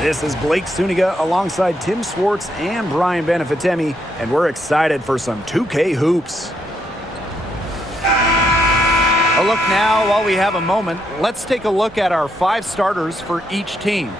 This is Blake Suniga alongside Tim Swartz and Brian Benefitemi, and we're excited for some 2K hoops. A look now while we have a moment. Let's take a look at our 5 starters for each team.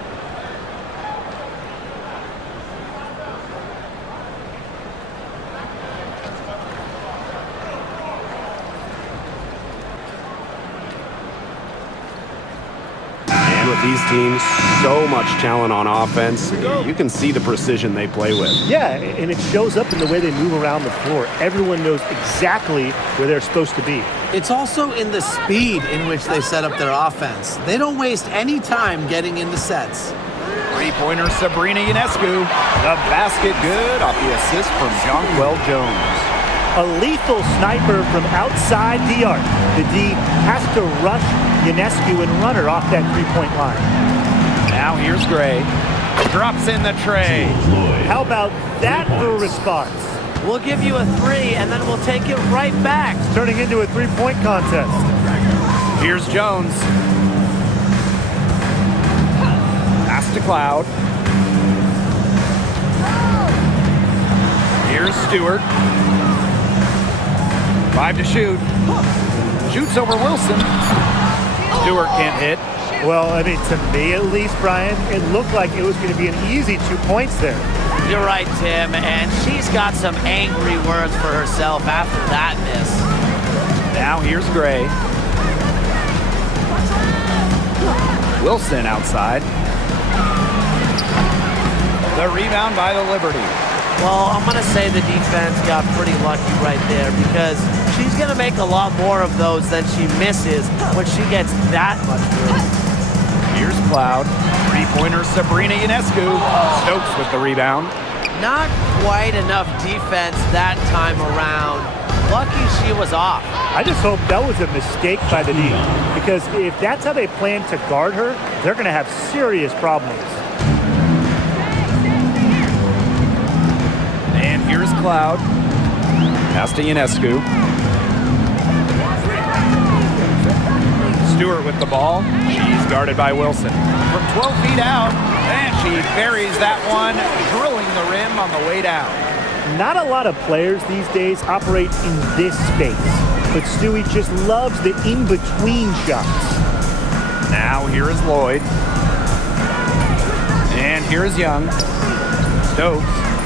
With these teams, so much talent on offense, you can see the precision they play with. Yeah, and it shows up in the way they move around the floor. Everyone knows exactly where they're supposed to be. It's also in the speed in which they set up their offense. They don't waste any time getting into sets. Three-pointer Sabrina Ionescu. The basket good off the assist from Jonquel Jones. A lethal sniper from outside the arc. The D has to rush Ionescu and run her off that three-point line. Now here's Gray. Drops in the tray. How about that for a response? We'll give you a 3, and then we'll take it right back. It's turning into a three-point contest. Here's Jones. Pass to Cloud. Here's Stewart. 5 to shoot. Shoots over Wilson. Stewart can't hit. Well, I mean, to me at least, Brian, it looked like it was going to be an easy 2 points there. You're right, Tim, and she's got some angry words for herself after that miss. Now here's Gray. Wilson outside. The rebound by the Liberty. Well, I'm going to say the defense got pretty lucky right there because she's going to make a lot more of those than she misses when she gets that much room. Here's Cloud. Three-pointer Sabrina Ionescu. Stokes with the rebound. Not quite enough defense that time around. Lucky she was off. I just hope that was a mistake by the D, because if that's how they plan to guard her, they're going to have serious problems. And here's Cloud. Pass to Ionescu. Stewart with the ball. She's guarded by Wilson. From 12 feet out, and she buries that one, drilling the rim on the way down. Not a lot of players these days operate in this space, but Stewie just loves the in-between shots. Now here is Lloyd. And here is Young. Stokes,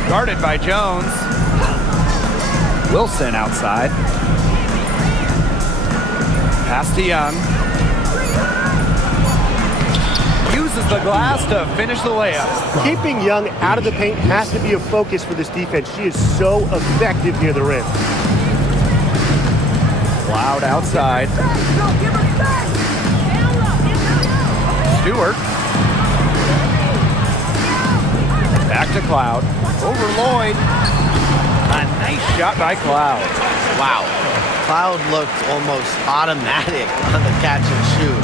guarded by Jones. Wilson outside. Pass to Young. Uses the glass to finish the layup. Keeping Young out of the paint has to be a focus for this defense. She is so effective near the rim. Cloud outside. Stewart. Back to Cloud. Over Lloyd. A nice shot by Cloud. Wow. Cloud looked almost automatic on the catch and shoot.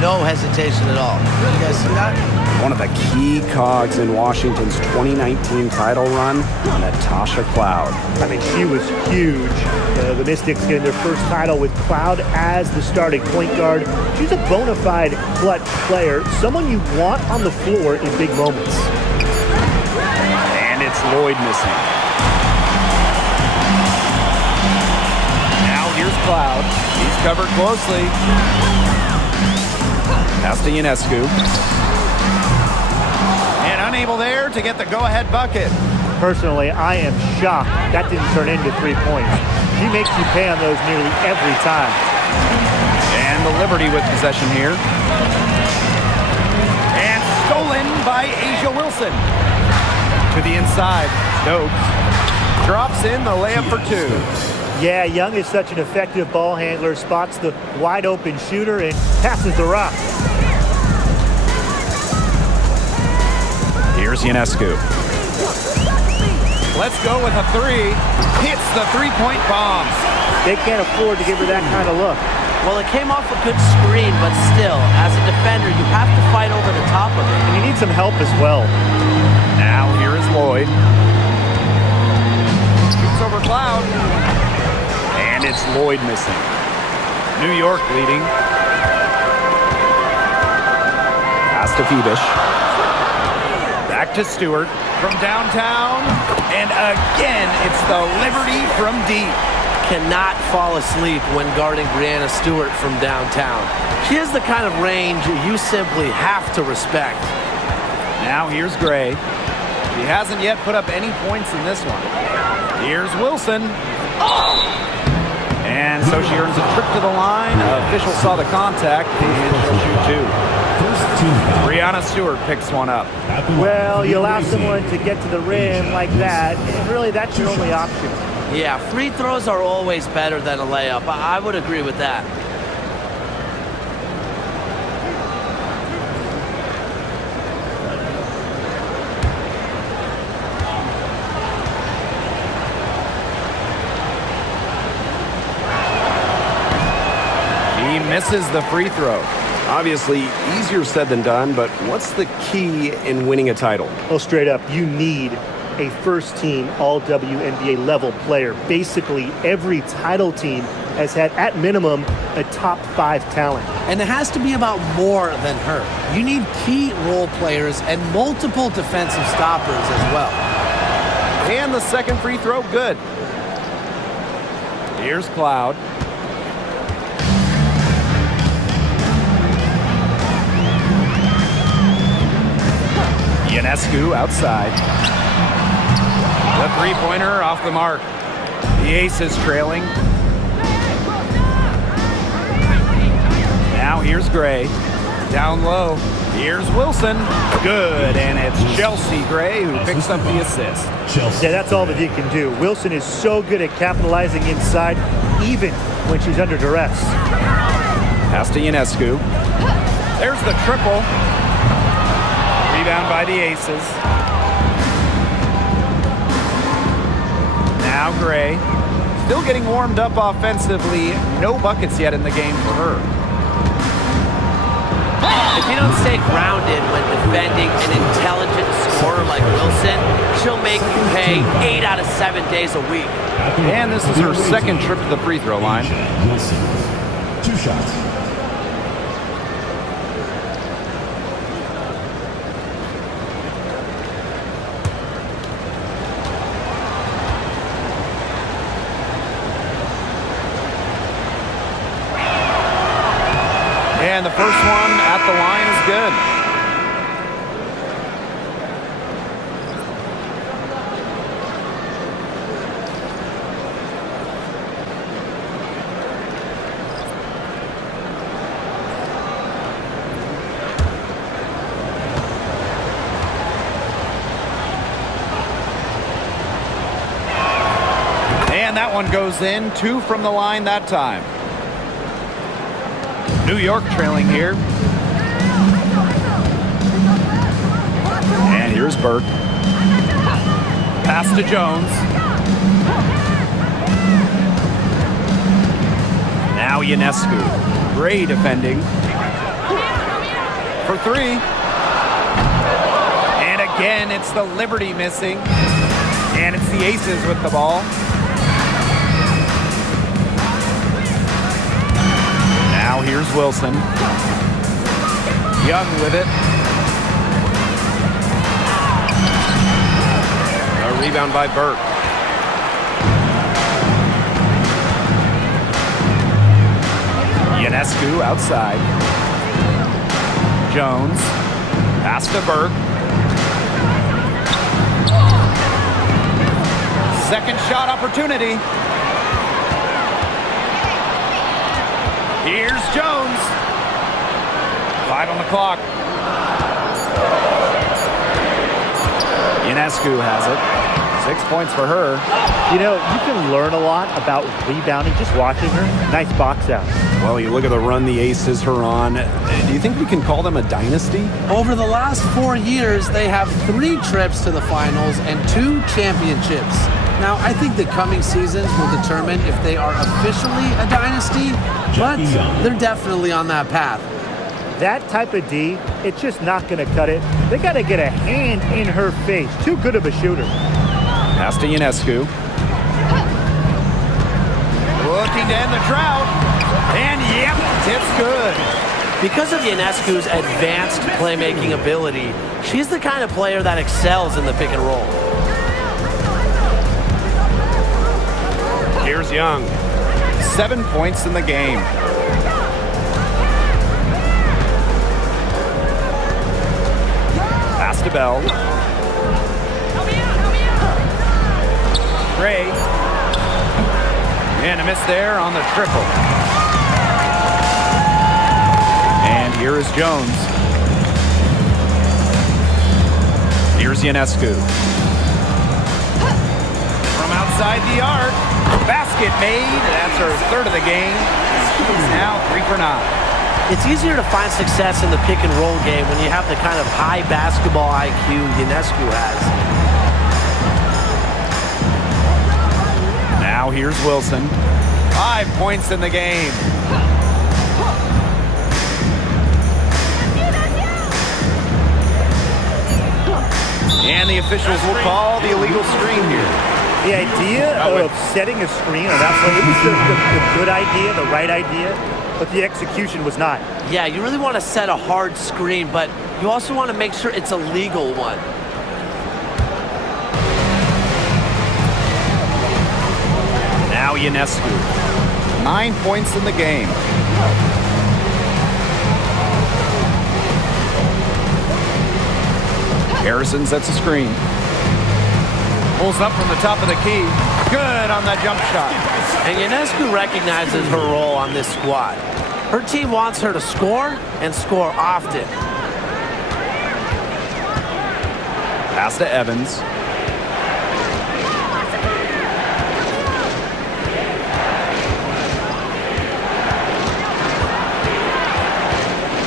No hesitation at all. You guys see that? One of the key cogs in Washington's 2019 title run, Natasha Cloud. I mean, she was huge. The Mystics getting their first title with Cloud as the starting point guard. She's a bona fide clutch player, someone you want on the floor in big moments. And it's Lloyd missing. Now here's Cloud. He's covered closely. Pass to Ionescu. And unable there to get the go-ahead bucket. Personally, I am shocked that didn't turn into 3 points. She makes you pay on those nearly every time. And the Liberty with possession here. And stolen by A'ja Wilson. To the inside. Stokes drops in the layup for 2. Yeah, Young is such an effective ball handler, spots the wide open shooter and passes the rock. Here's Ionescu. Let's go with a 3. Hits the three-point bomb. They can't afford to give her that kind of look. Well, it came off a good screen, but still, as a defender, you have to fight over the top of it. And you need some help as well. Now here is Lloyd. Shoots over Cloud. And it's Lloyd missing. New York leading. Pass to Phoebish. Back to Stewart from downtown. And again, it's the Liberty from deep. Cannot fall asleep when guarding Breanna Stewart from downtown. She has the kind of range you simply have to respect. Now here's Gray. He hasn't yet put up any points in this one. Here's Wilson. And so she earns a trip to the line. Official saw the contact, and she'll shoot two. Breanna Stewart picks one up. Well, you allow someone to get to the rim like that, and really that's your only option. Yeah, free throws are always better than a layup. I would agree with that. He misses the free throw. Obviously, easier said than done, but what's the key in winning a title? Well, straight up, you need a first-team all-WNBA level player. Basically, every title team has had, at minimum, a top 5 talent. And it has to be about more than her. You need key role players and multiple defensive stoppers as well. And the second free throw, good. Here's Cloud. Ionescu outside. The three-pointer off the mark. The Aces trailing. Now here's Gray. Down low. Here's Wilson. Good, and it's Chelsea Gray who picks up the assist. Yeah, that's all that he can do. Wilson is so good at capitalizing inside, even when she's under duress. Pass to Ionescu. There's the triple. Rebound by the Aces. Now Gray. Still getting warmed up offensively. No buckets yet in the game for her. If you don't stay grounded when defending an intelligent scorer like Wilson, she'll make you pay 8 out of 7 days a week. And this is her second trip to the free throw line. Wilson, 2 shots. And the first one at the line is good. And that one goes in. 2 from the line that time. New York trailing here. And here's Burke. Pass to Jones. Now Ionescu. Gray defending. For 3. And again, it's the Liberty missing. And it's the Aces with the ball. Now here's Wilson. Young with it. A rebound by Burke. Ionescu outside. Jones. Pass to Burke. Second shot opportunity. Here's Jones. 5 on the clock. Ionescu has it. 6 points for her. You know, you can learn a lot about rebounding just watching her. Nice box out. Well, you look at the run the Aces are on. Do you think we can call them a dynasty? Over the last 4 years, they have 3 trips to the finals and 2 championships. Now, I think the coming seasons will determine if they are officially a dynasty, but they're definitely on that path. That type of D, it's just not going to cut it. They got to get a hand in her face. Too good of a shooter. Pass to Ionescu. Looking to end the drought. And yep, it's good. Because of Ionescu's advanced playmaking ability, she's the kind of player that excels in the pick and roll. Here's Young. 7 points in the game. Pass to Bell. Gray. And a miss there on the triple. And here is Jones. Here's Ionescu. From outside the arc. Basket made. That's her third of the game. She's now 3 for 9. It's easier to find success in the pick and roll game when you have the kind of high basketball IQ Ionescu has. Now here's Wilson. 5 points in the game. And the officials will call the illegal screen here. The idea of setting a screen on that play, it was the good idea, the right idea, but the execution was not. Yeah, you really want to set a hard screen, but you also want to make sure it's a legal one. Now Ionescu. 9 points in the game. Harrison sets a screen. Pulls up from the top of the key. Good on that jump shot. And Ionescu recognizes her role on this squad. Her team wants her to score and score often. Pass to Evans.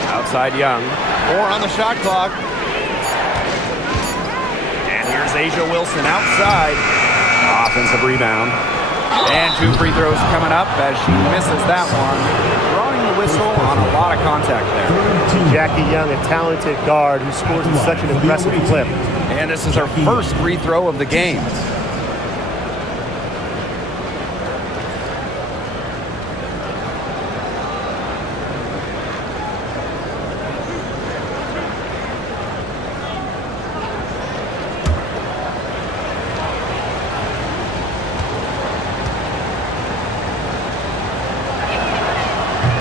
Outside Young. 4 on the shot clock. And here's Asia Wilson outside. Offensive rebound. And 2 free throws coming up as she misses that one. Drawing the whistle on a lot of contact there. Jackie Young, a talented guard who scores with such an impressive clip. And this is her first free throw of the game.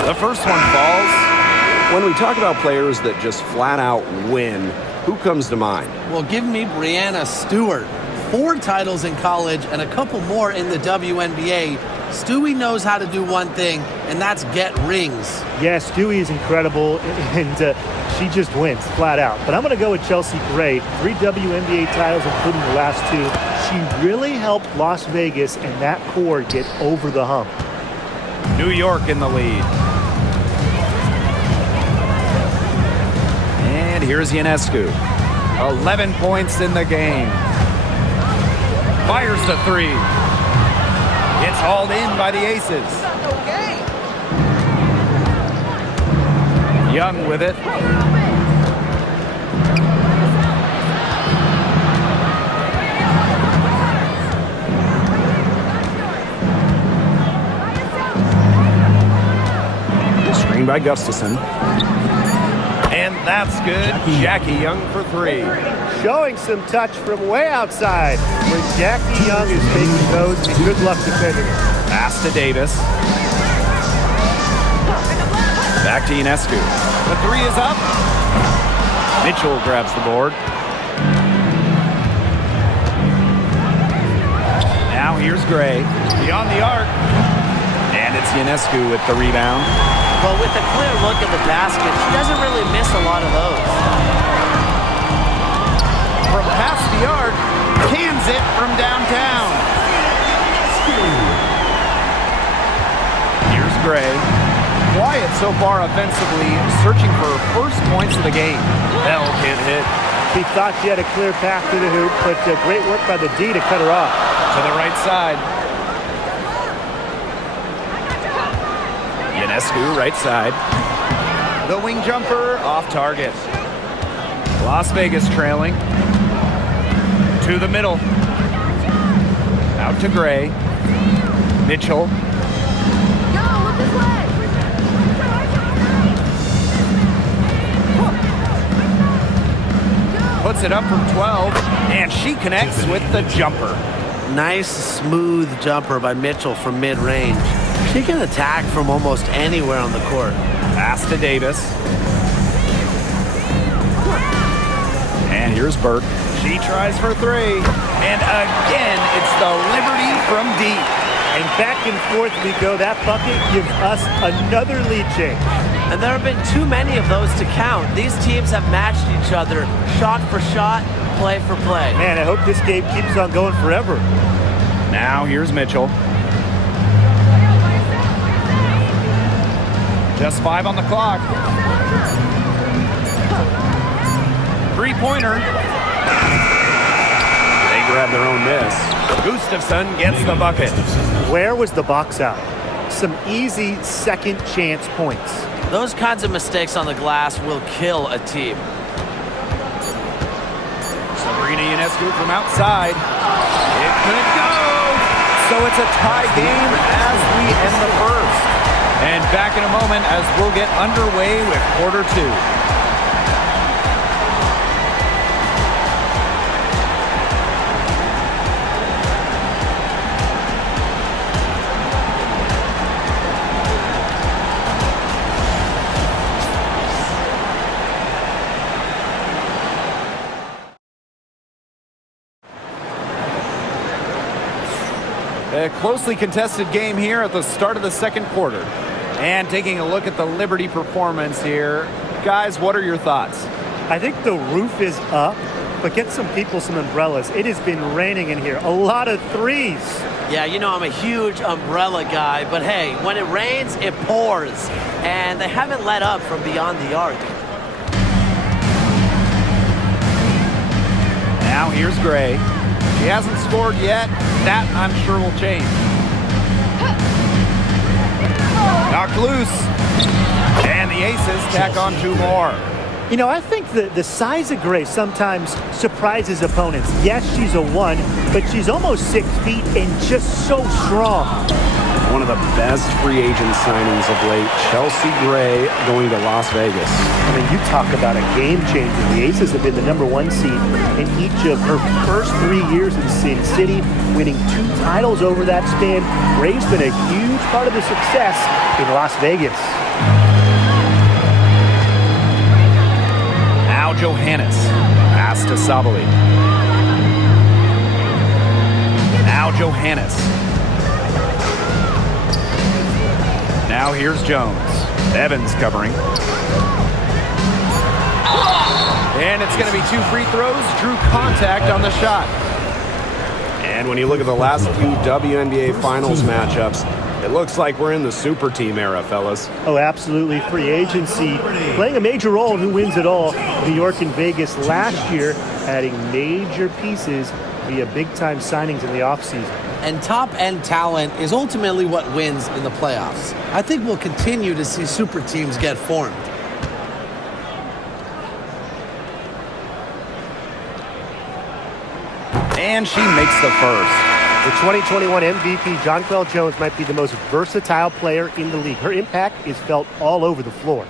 The first one falls. When we talk about players that just flat out win, who comes to mind? Well, give me Breanna Stewart. 4 titles in college and a couple more in the WNBA. Stewie knows how to do one thing, and that's get rings. Yeah, Stewie is incredible, and she just wins, flat out. But I'm going to go with Chelsea Gray. 3 WNBA titles, including the last 2. She really helped Las Vegas and that core get over the hump. New York in the lead. And here's Ionescu. 11 points in the game. Fires the 3. It's hauled in by the Aces. Young with it. Screen by Gustafson. And that's good. Jackie Young for 3. Showing some touch from way outside where Jackie Young is making those, and good luck defending it. Pass to Davis. Back to Ionescu. The 3 is up. Mitchell grabs the board. Now here's Gray. Beyond the arc. And it's Ionescu with the rebound. But with a clear look at the basket, she doesn't really miss a lot of those. From past the arc, cans it from downtown. Here's Gray. Quiet so far offensively, searching for her first points of the game. Bell can't hit. She thought she had a clear path to the hoop, but great work by the D to cut her off. To the right side. Ionescu, right side. The wing jumper, off target. Las Vegas trailing. To the middle. Out to Gray. Mitchell. puts it up from 12, and she connects with the jumper. Nice, smooth jumper by Mitchell from mid-range. She can attack from almost anywhere on the court. Pass to Davis. And here's Burke. She tries for three. And again, it's the Liberty from deep. And back and forth we go. That bucket gives us another lead change. And there have been too many of those to count. These teams have matched each other shot for shot, play for play. Man, I hope this game keeps on going forever. Now here's Mitchell. Just 5 on the clock. Three-pointer. They grab their own miss. Gustafson gets the bucket. Where was the box out? Some easy second chance points. Those kinds of mistakes on the glass will kill a team. Sabrina Ionescu from outside. It could go. So it's a tie game as we end the first. And back in a moment as we'll get underway with quarter 2. A closely contested game here at the start of the second quarter. And taking a look at the Liberty performance here. Guys, what are your thoughts? I think the roof is up, but get some people some umbrellas. It has been raining in here. A lot of threes. Yeah, you know I'm a huge umbrella guy, but hey, when it rains, it pours. And they haven't let up from beyond the arc. Now here's Gray. She hasn't scored yet. That, I'm sure, will change. Knocked loose. And the Aces tack on 2 more. You know, I think the size of Gray sometimes surprises opponents. Yes, she's a 1, but she's almost 6 feet and just so strong. One of the best free agent signings of late, Chelsea Gray going to Las Vegas. I mean, you talk about a game changer. The Aces have been the #1 seed in each of her first 3 years in Sin City, winning 2 titles over that span. Gray's been a huge part of the success in Las Vegas. Now Johannes. Pass to Sabali. Now Johannes. Now here's Jones. Evans covering. And it's going to be 2 free throws. Drew contact on the shot. And when you look at the last few WNBA Finals matchups, it looks like we're in the super team era, fellas. Oh, absolutely. Free agency playing a major role in who wins it all. New York and Vegas last year adding major pieces via big-time signings in the offseason. And top-end talent is ultimately what wins in the playoffs. I think we'll continue to see super teams get formed. And she makes the first. The 2021 MVP, Jonquel Jones, might be the most versatile player in the league. Her impact is felt all over the floor.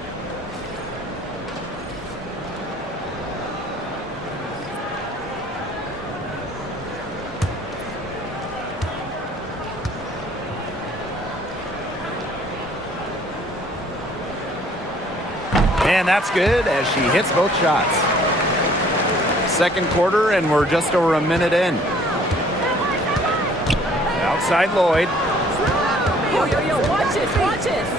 And that's good as she hits both shots. Second quarter, and we're just over a minute in. Outside Lloyd. Yo, watch this.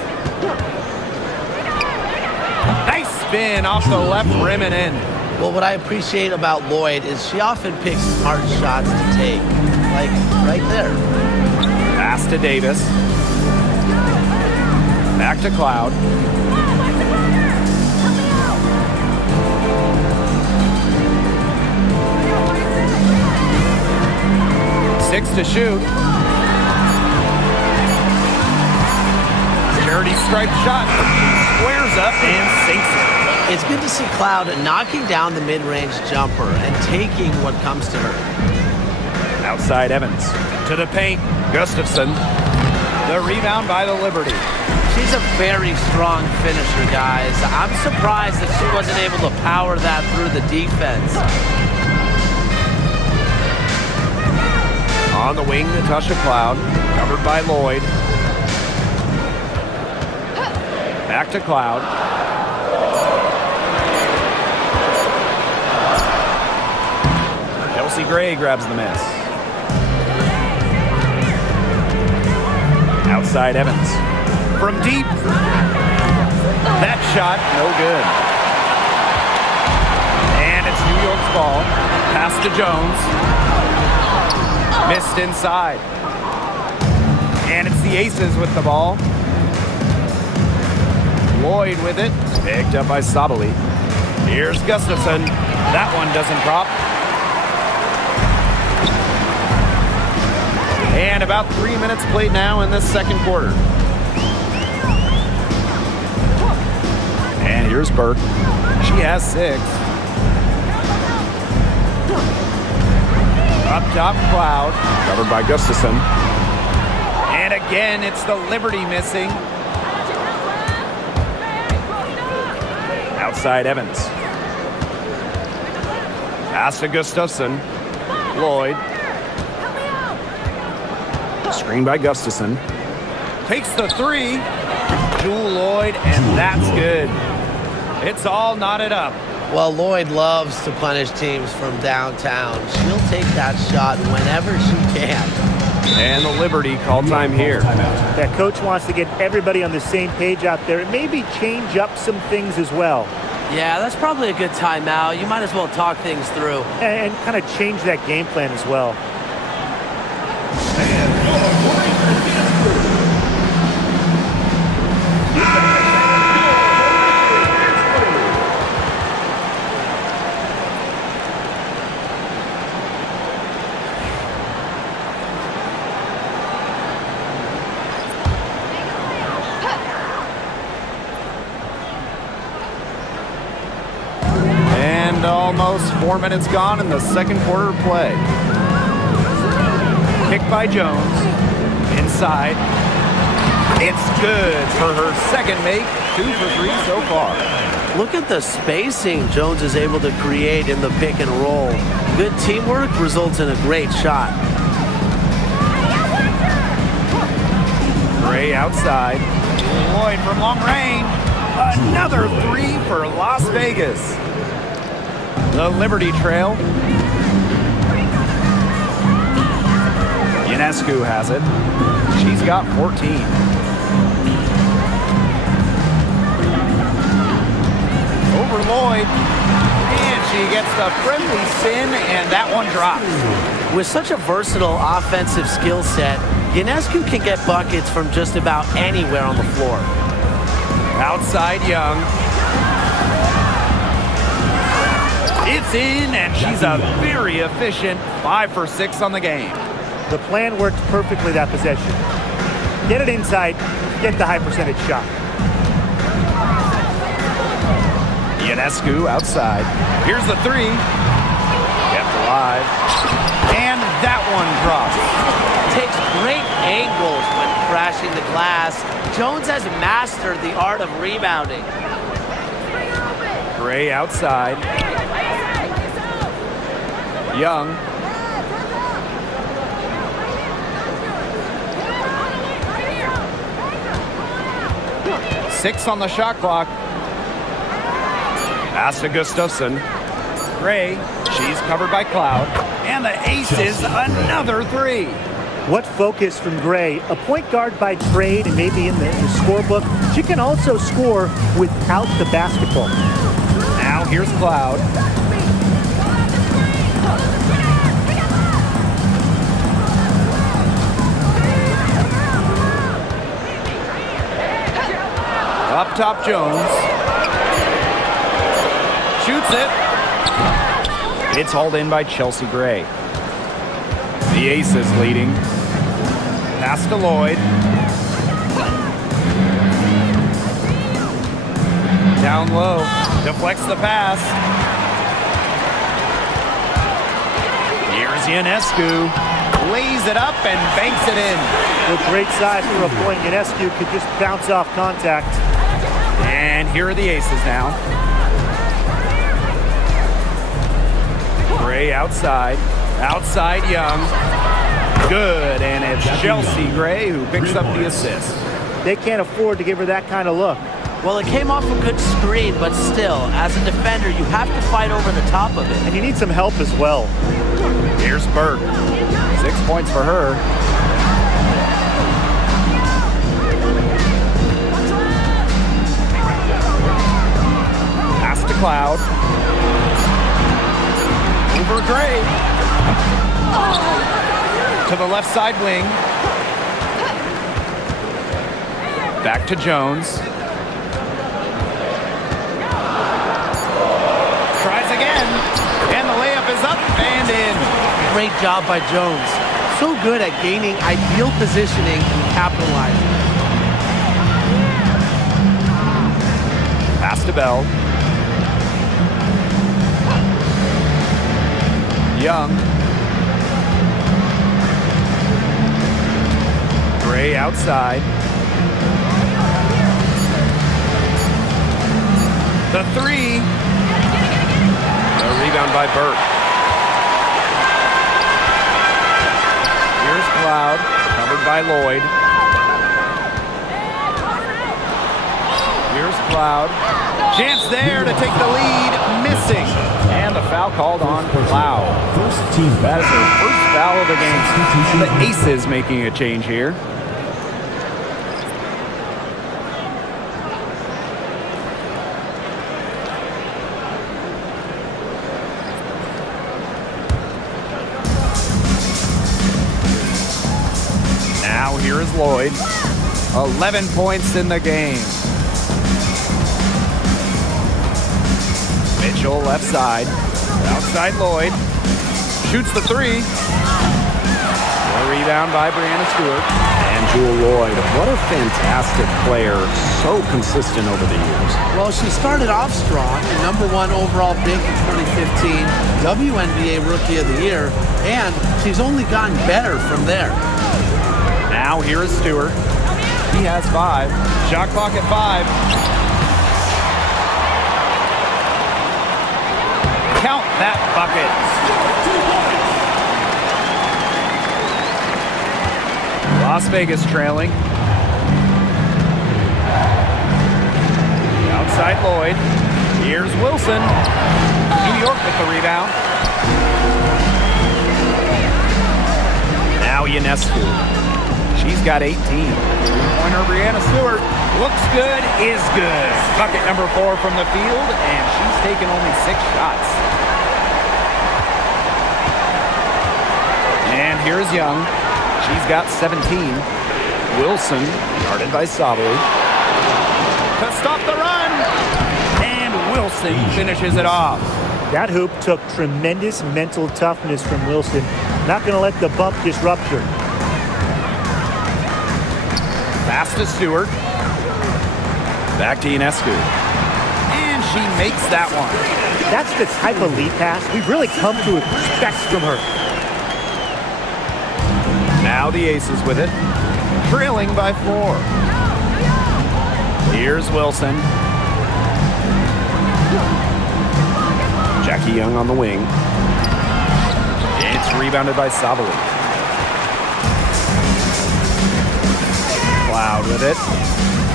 Nice spin off the left rim and in. Well, what I appreciate about Lloyd is she often picks smart shots to take. Like, right there. Pass to Davis. Back to Cloud. Six to shoot. Charity stripe shot. Squares up and sinks it. It's good to see Cloud knocking down the mid-range jumper and taking what comes to her. Outside Evans. To the paint. Gustafson. The rebound by the Liberty. She's a very strong finisher, guys. I'm surprised that she wasn't able to power that through the defense. On the wing, Natasha Cloud, covered by Lloyd. Back to Cloud. Chelsea Gray grabs the miss. Outside Evans. From deep. That shot, no good. And it's New York's ball. Pass to Jones. Missed inside. And it's the Aces with the ball. Lloyd with it. Picked up by Sabali. Here's Gustafson. That one doesn't drop. And about 3 minutes played now in this second quarter. And here's Burke. She has 6. Up top, Cloud. Covered by Gustafson. And again, it's the Liberty missing. Outside Evans. Pass to Gustafson. Lloyd. Screen by Gustafson. Takes the 3. Jewel Lloyd, and that's good. It's all knotted up. Well, Lloyd loves to punish teams from downtown. She'll take that shot whenever she can. And the Liberty call time here. That coach wants to get everybody on the same page out there and maybe change up some things as well. Yeah, that's probably a good timeout. You might as well talk things through. And kind of change that game plan as well. Almost 4 minutes gone in the second quarter of play. Kick by Jones. Inside. It's good for her second make. 2 for 3 so far. Look at the spacing Jones is able to create in the pick and roll. Good teamwork results in a great shot. Gray outside. Lloyd from long range. Another 3 for Las Vegas. The Liberty trail. Ionescu has it. She's got 14. Over Lloyd. And she gets the friendly spin, and that one drops. With such a versatile offensive skill set, Ionescu can get buckets from just about anywhere on the floor. Outside Young. It's in, and she's a very efficient 5 for 6 on the game. The plan worked perfectly that possession. Get it inside, get the high percentage shot. Ionescu outside. Here's the 3. Kept alive. And that one drops. Takes great angles when crashing the glass. Jones has mastered the art of rebounding. Gray outside. Young. Six on the shot clock. Pass to Gustafson. Gray, she's covered by Cloud. And the Aces, another 3. What focus from Gray. A point guard by trade and maybe in the scorebook. She can also score without the basketball. Now here's Cloud. Up top, Jones. Shoots it. It's hauled in by Chelsea Gray. The Aces leading. Pass to Lloyd. Down low. Deflects the pass. Here's Ionescu. Lays it up and banks it in. With great size for a point, Ionescu could just bounce off contact. And here are the Aces now. Gray outside. Outside Young. Good, and it's Chelsea Gray who picks up the assist. They can't afford to give her that kind of look. Well, it came off a good screen, but still, as a defender, you have to fight over the top of it. And you need some help as well. Here's Burke. 6 points for her. Pass to Cloud. Over Gray. To the left side wing. Back to Jones. Tries again. And the layup is up and in. Great job by Jones. So good at gaining ideal positioning and capitalizing. Pass to Bell. Young. Gray outside. The three. The rebound by Burke. Here's Cloud, covered by Lloyd. Here's Cloud. Chance there to take the lead, missing. And the foul called on Cloud. That is her first foul of the game. The Aces making a change here. Now here is Lloyd. 11 points in the game. Mitchell left side. Outside Lloyd. Shoots the three. A rebound by Brianna Stewart. And Jewel Lloyd, what a fantastic player. So consistent over the years. Well, she started off strong, #1 overall pick in 2015, WNBA Rookie of the Year, and she's only gotten better from there. Now here is Stewart. He has 5. Shot clock at 5. Count that bucket. Las Vegas trailing. Outside Lloyd. Here's Wilson. New York with the rebound. Now Ionescu. She's got 18. Three-pointer Brianna Stewart. Looks good, is good. Bucket number 4 from the field, and she's taken only 6 shots. And here's Young. She's got 17. Wilson, guarded by Sabali. To stop the run. And Wilson finishes it off. That hoop took tremendous mental toughness from Wilson. Not going to let the bump disrupt her. Pass to Stewart. Back to Ionescu. And she makes that one. That's the type of lead pass we've really come to expect from her. Now the Aces with it. Trailing by 4. Here's Wilson. Jackie Young on the wing. It's rebounded by Sabali. Cloud with it.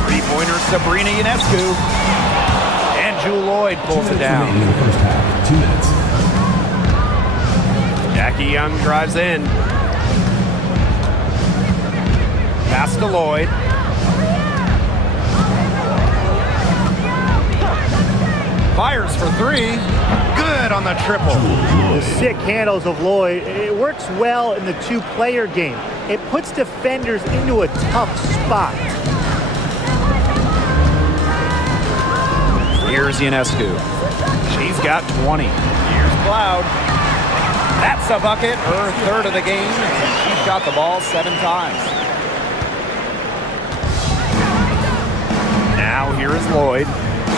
Three-pointer Sabrina Ionescu. And Jewel Lloyd pulls it down. In the first half, 2 minutes. Jackie Young drives in. Pass to Lloyd. Fires for 3. Good on the triple. The sick handles of Lloyd. It works well in the 2-player game. It puts defenders into a tough spot. Here's Ionescu. She's got 20. Here's Cloud. That's a bucket, her 3rd of the game. She shot the ball 7 times. Now here is Lloyd.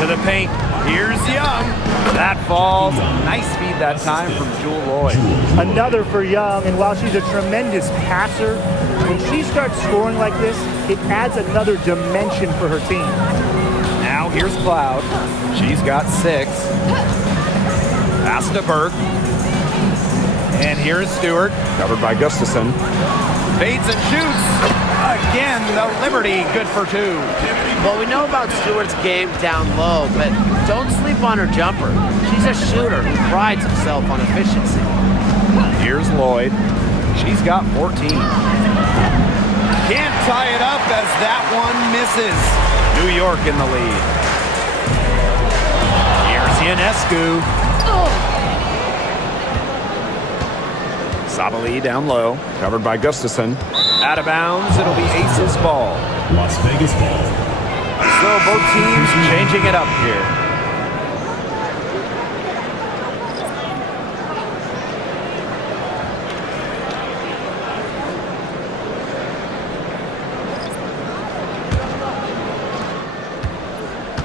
To the paint. Here's Young. That falls. Nice feed that time from Jewel Lloyd. Another for Young, and while she's a tremendous passer, when she starts scoring like this, it adds another dimension for her team. Now here's Cloud. She's got 6. Pass to Burke. And here's Stewart. Covered by Gustafson. Fades and shoots. Again, the Liberty, good for 2. Well, we know about Stewart's game down low, but don't sleep on her jumper. She's a shooter who prides herself on efficiency. Here's Lloyd. She's got 14. Can't tie it up as that one misses. New York in the lead. Here's Ionescu. Sabali down low. Covered by Gustafson. Out of bounds, it'll be Aces ball. Las Vegas ball. So both teams changing it up here.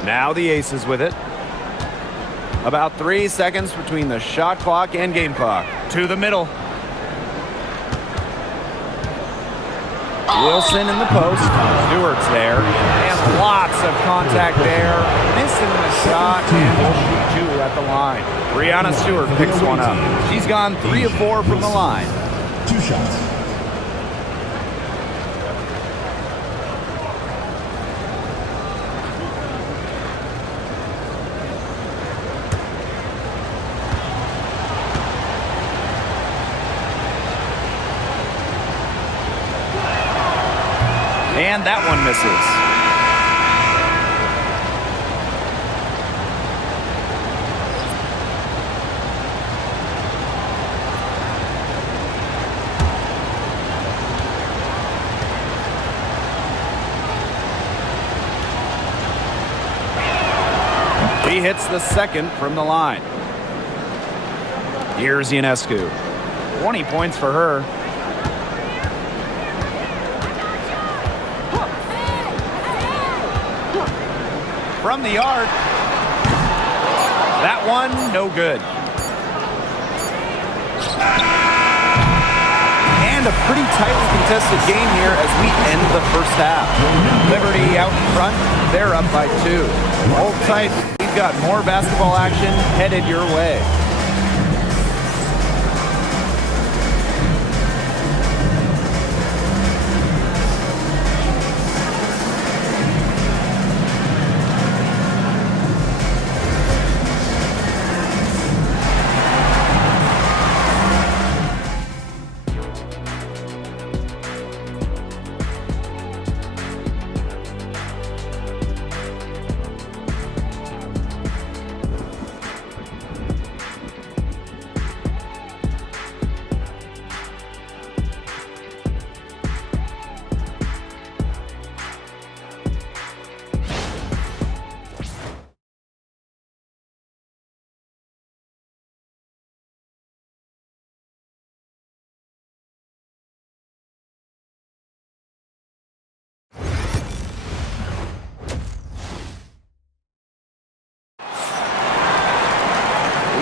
Now the Aces with it. About 3 seconds between the shot clock and game clock. To the middle. Wilson in the post. Stewart's there. And lots of contact there. Missing the shot and will shoot 2 at the line. Brianna Stewart picks one up. She's gone 3 of 4 from the line. 2 shots. And that one misses. She hits the second from the line. Here's Ionescu. 20 points for her. From the arc. That one, no good. And a pretty tightly contested game here as we end the first half. Liberty out in front. They're up by 2. Hold tight. We've got more basketball action headed your way.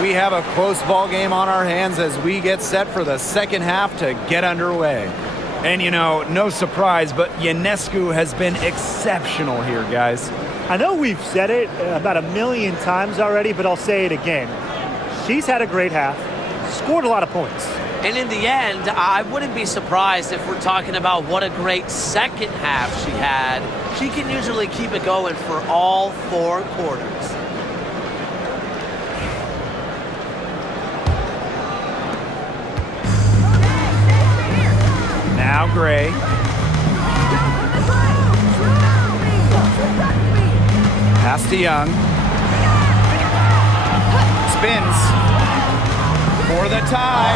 We have a close ball game on our hands as we get set for the second half to get underway. And you know, no surprise, but Ionescu has been exceptional here, guys. I know we've said it about 1,000,000 times already, but I'll say it again. She's had a great half, scored a lot of points. And in the end, I wouldn't be surprised if we're talking about what a great second half she had. She can usually keep it going for all 4 quarters. Now Gray. Pass to Young. Spins for the tie,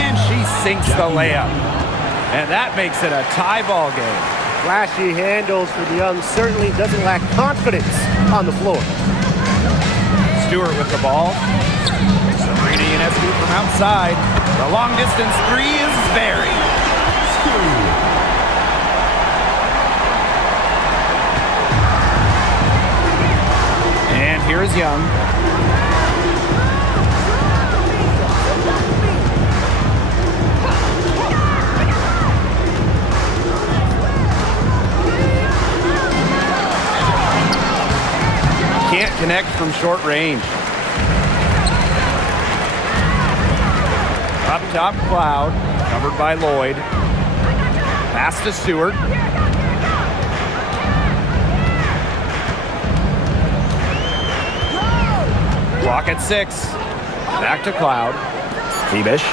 and she sinks the layup. And that makes it a tie ball game. Flashy handles for the Young, certainly doesn't lack confidence on the floor. Stewart with the ball. Sabrina Ionescu from outside. The long distance 3 is buried. And here's Young. Can't connect from short range. Up top, Cloud, covered by Lloyd. Pass to Stewart. Clock at 6. Back to Cloud. Thiebish.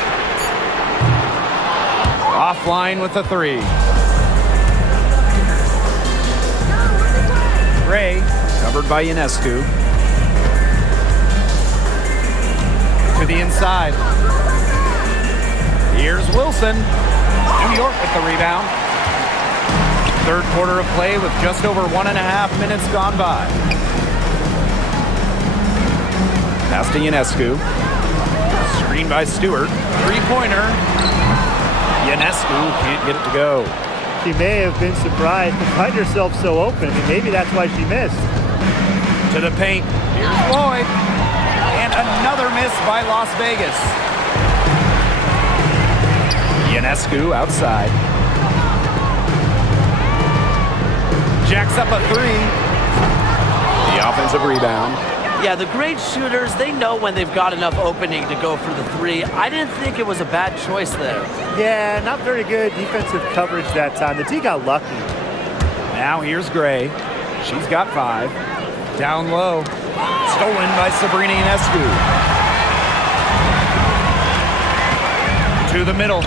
Offline with the 3. Gray, covered by Ionescu. To the inside. Here's Wilson. New York with the rebound. Third quarter of play with just over 1.5 minutes gone by. Pass to Ionescu. Screen by Stewart. Three-pointer. Ionescu can't get it to go. She may have been surprised to find herself so open. Maybe that's why she missed. To the paint. Here's Lloyd. And another miss by Las Vegas. Ionescu outside. Jacks up a 3. The offensive rebound. Yeah, the great shooters, they know when they've got enough opening to go for the 3. I didn't think it was a bad choice there. Yeah, not very good defensive coverage that time. The D got lucky. Now here's Gray. She's got 5. Down low. Stolen by Sabrina Ionescu. To the middle.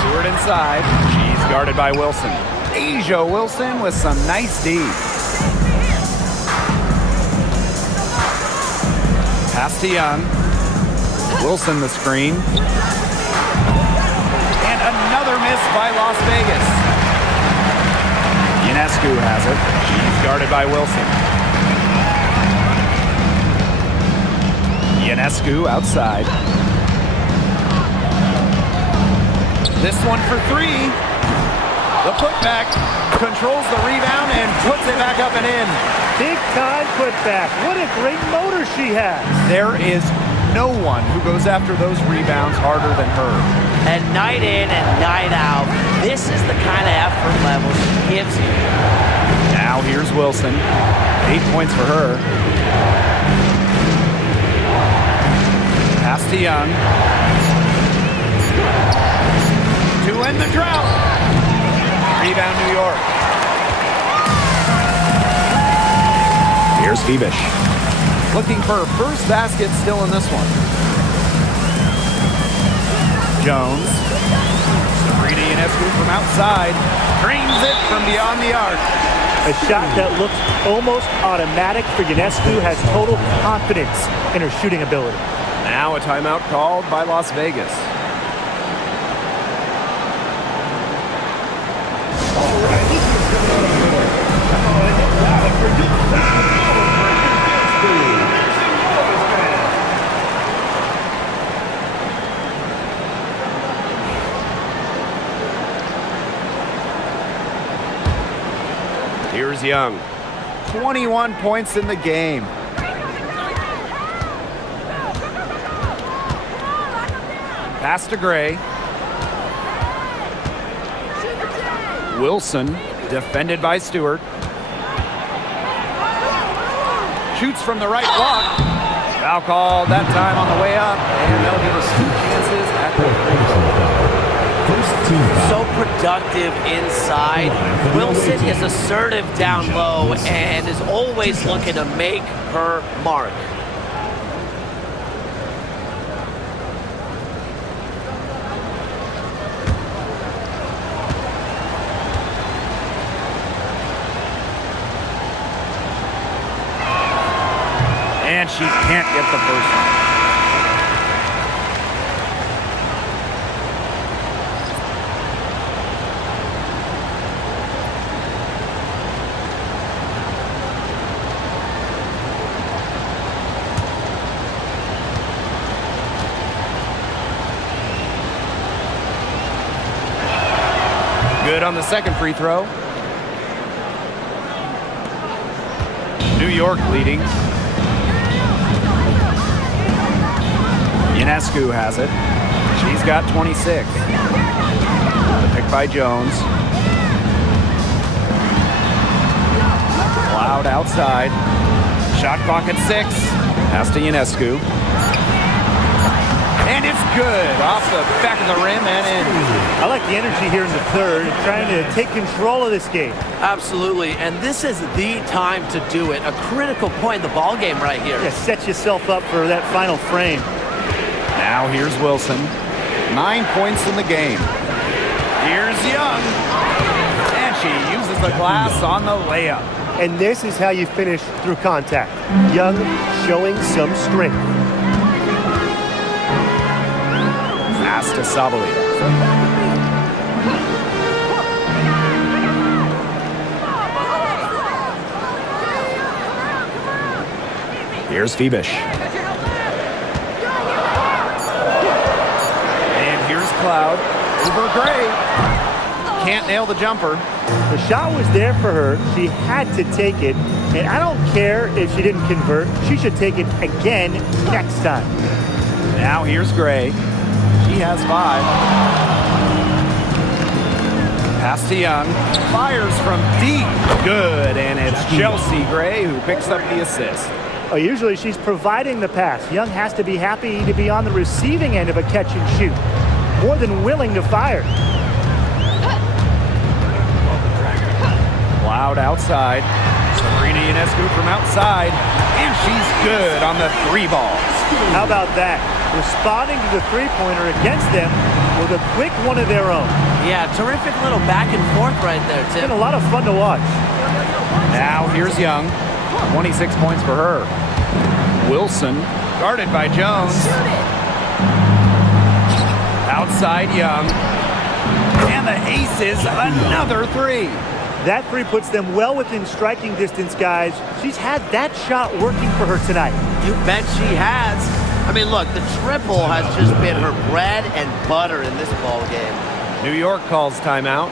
Stewart inside. She's guarded by Wilson. Asia Wilson with some nice D. Pass to Young. Wilson the screen. And another miss by Las Vegas. Ionescu has it. She's guarded by Wilson. Ionescu outside. This one for 3. The putback controls the rebound and puts it back up and in. Big time putback. What a great motor she has. There is no one who goes after those rebounds harder than her. And night in and night out, this is the kind of effort level she gives you. Now here's Wilson. 8 points for her. Pass to Young. To end the drought. Rebound New York. Here's Thiebish. Looking for her first basket still in this one. Jones. Sabrina Ionescu from outside. Drains it from beyond the arc. A shot that looks almost automatic for Ionescu, has total confidence in her shooting ability. Now a timeout called by Las Vegas. Here's Young. 21 points in the game. Pass to Gray. Wilson, defended by Stewart. Shoots from the right block. Foul called that time on the way up, and that'll give us 2 chances at the free throw. So productive inside. Wilson is assertive down low and is always looking to make her mark. And she can't get the first one. Good on the second free throw. New York leading. Ionescu has it. She's got 26. The pick by Jones. Cloud outside. Shot clock at 6. Pass to Ionescu. And it's good. Off the back of the rim and in. I like the energy here in the third, trying to take control of this game. Absolutely, and this is the time to do it. A critical point in the ball game right here. Yeah, set yourself up for that final frame. Now here's Wilson. 9 points in the game. Here's Young. And she uses the glass on the layup. And this is how you finish through contact. Young showing some strength. Pass to Sabali. Here's Phoebish. And here's Cloud over Gray. Can't nail the jumper. The shot was there for her. She had to take it. And I don't care if she didn't convert. She should take it again next time. Now here's Gray. She has 5. Pass to Young. Fires from deep. Good. And it's Chelsea Gray who picks up the assist. Oh, usually she's providing the pass. Young has to be happy to be on the receiving end of a catch and shoot. More than willing to fire. Loud outside. Sabrina Ionescu from outside. And she's good on the 3 ball. How about that? Responding to the three-pointer against them with a quick one of their own. Yeah, terrific little back and forth right there, It's Tim. been a lot of fun to watch. Now here's Young. 26 points for her. Wilson, guarded by Jones. Outside Young. And the aces, another 3. That 3 puts them well within striking distance, guys. She's had that shot working for her tonight. You bet she has. I mean, look, the triple has just been her bread and butter in this ball game. New York calls timeout.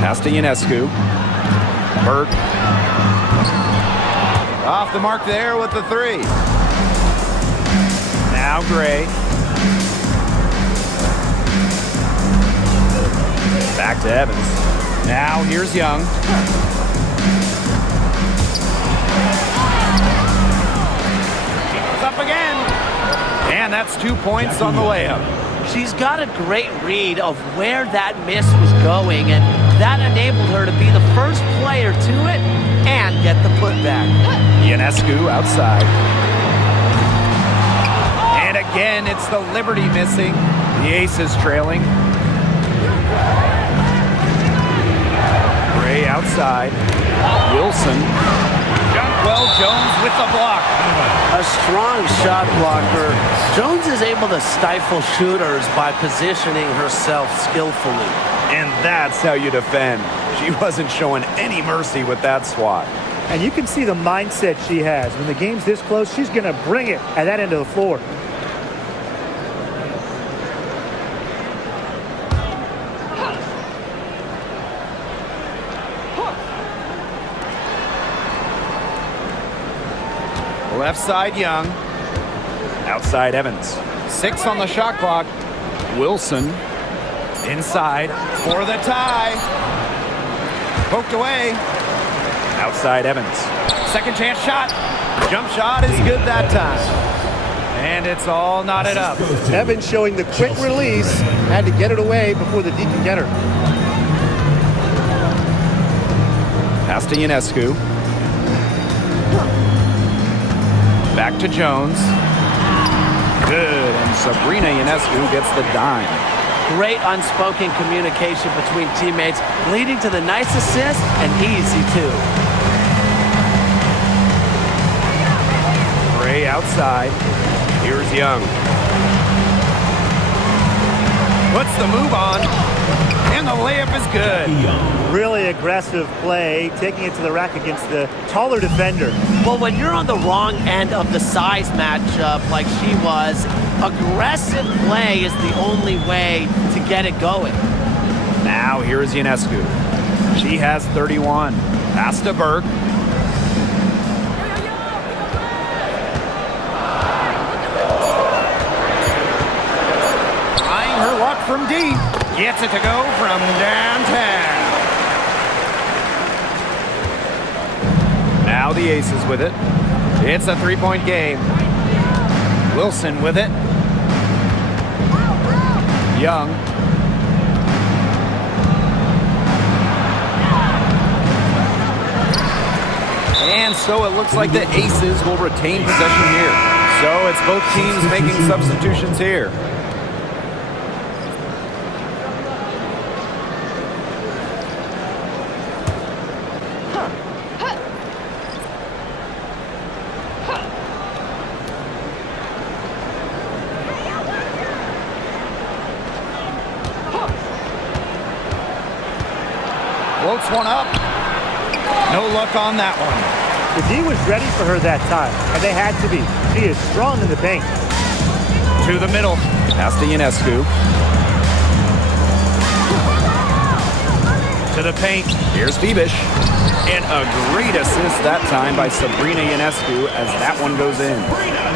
Pass to Ionescu. Burt. Off the mark there with the 3. Now Gray. Back to Evans. Now here's Young. Goes up again. And that's 2 points on the layup. She's got a great read of where that miss was going, and that enabled her to be the first player to it and get the putback. Ionescu outside. And again, it's the Liberty missing. The Aces trailing. Gray outside. Wilson. Well, Jones with the block. A strong shot blocker. Jones is able to stifle shooters by positioning herself skillfully. And that's how you defend. She wasn't showing any mercy with that swat. And you can see the mindset she has. When the game's this close, she's going to bring it at that end of the floor. Left side Young. Outside Evans. 6 on the shot clock. Wilson. Inside for the tie. Poked away. Outside Evans. Second chance shot. Jump shot is good that time. And it's all knotted up. Evans showing the quick release. Had to get it away before the D can get her. Pass to Ionescu. Back to Jones. Good, and Sabrina Ionescu gets the dime. Great unspoken communication between teammates, leading to the nice assist and easy too. Gray outside. Here's Young. Puts the move on, and the layup is good. Really aggressive play, taking it to the rack against the taller defender. Well, when you're on the wrong end of the size matchup like she was, aggressive play is the only way to get it going. Now here's Ionescu. She has 31. Pass to Burke. Trying her luck from deep. Gets it to go from downtown. Now the Aces with it. It's a three-point game. Wilson with it. Young. And so it looks like the Aces will retain possession here. So it's both teams making substitutions here. Floats one up. No luck on that one. The D was ready for her that time, and they had to be. She is strong in the paint. To the middle. Pass to Ionescu. To the paint. Here's Phoebish. And a great assist that time by Sabrina Ionescu as that one goes in.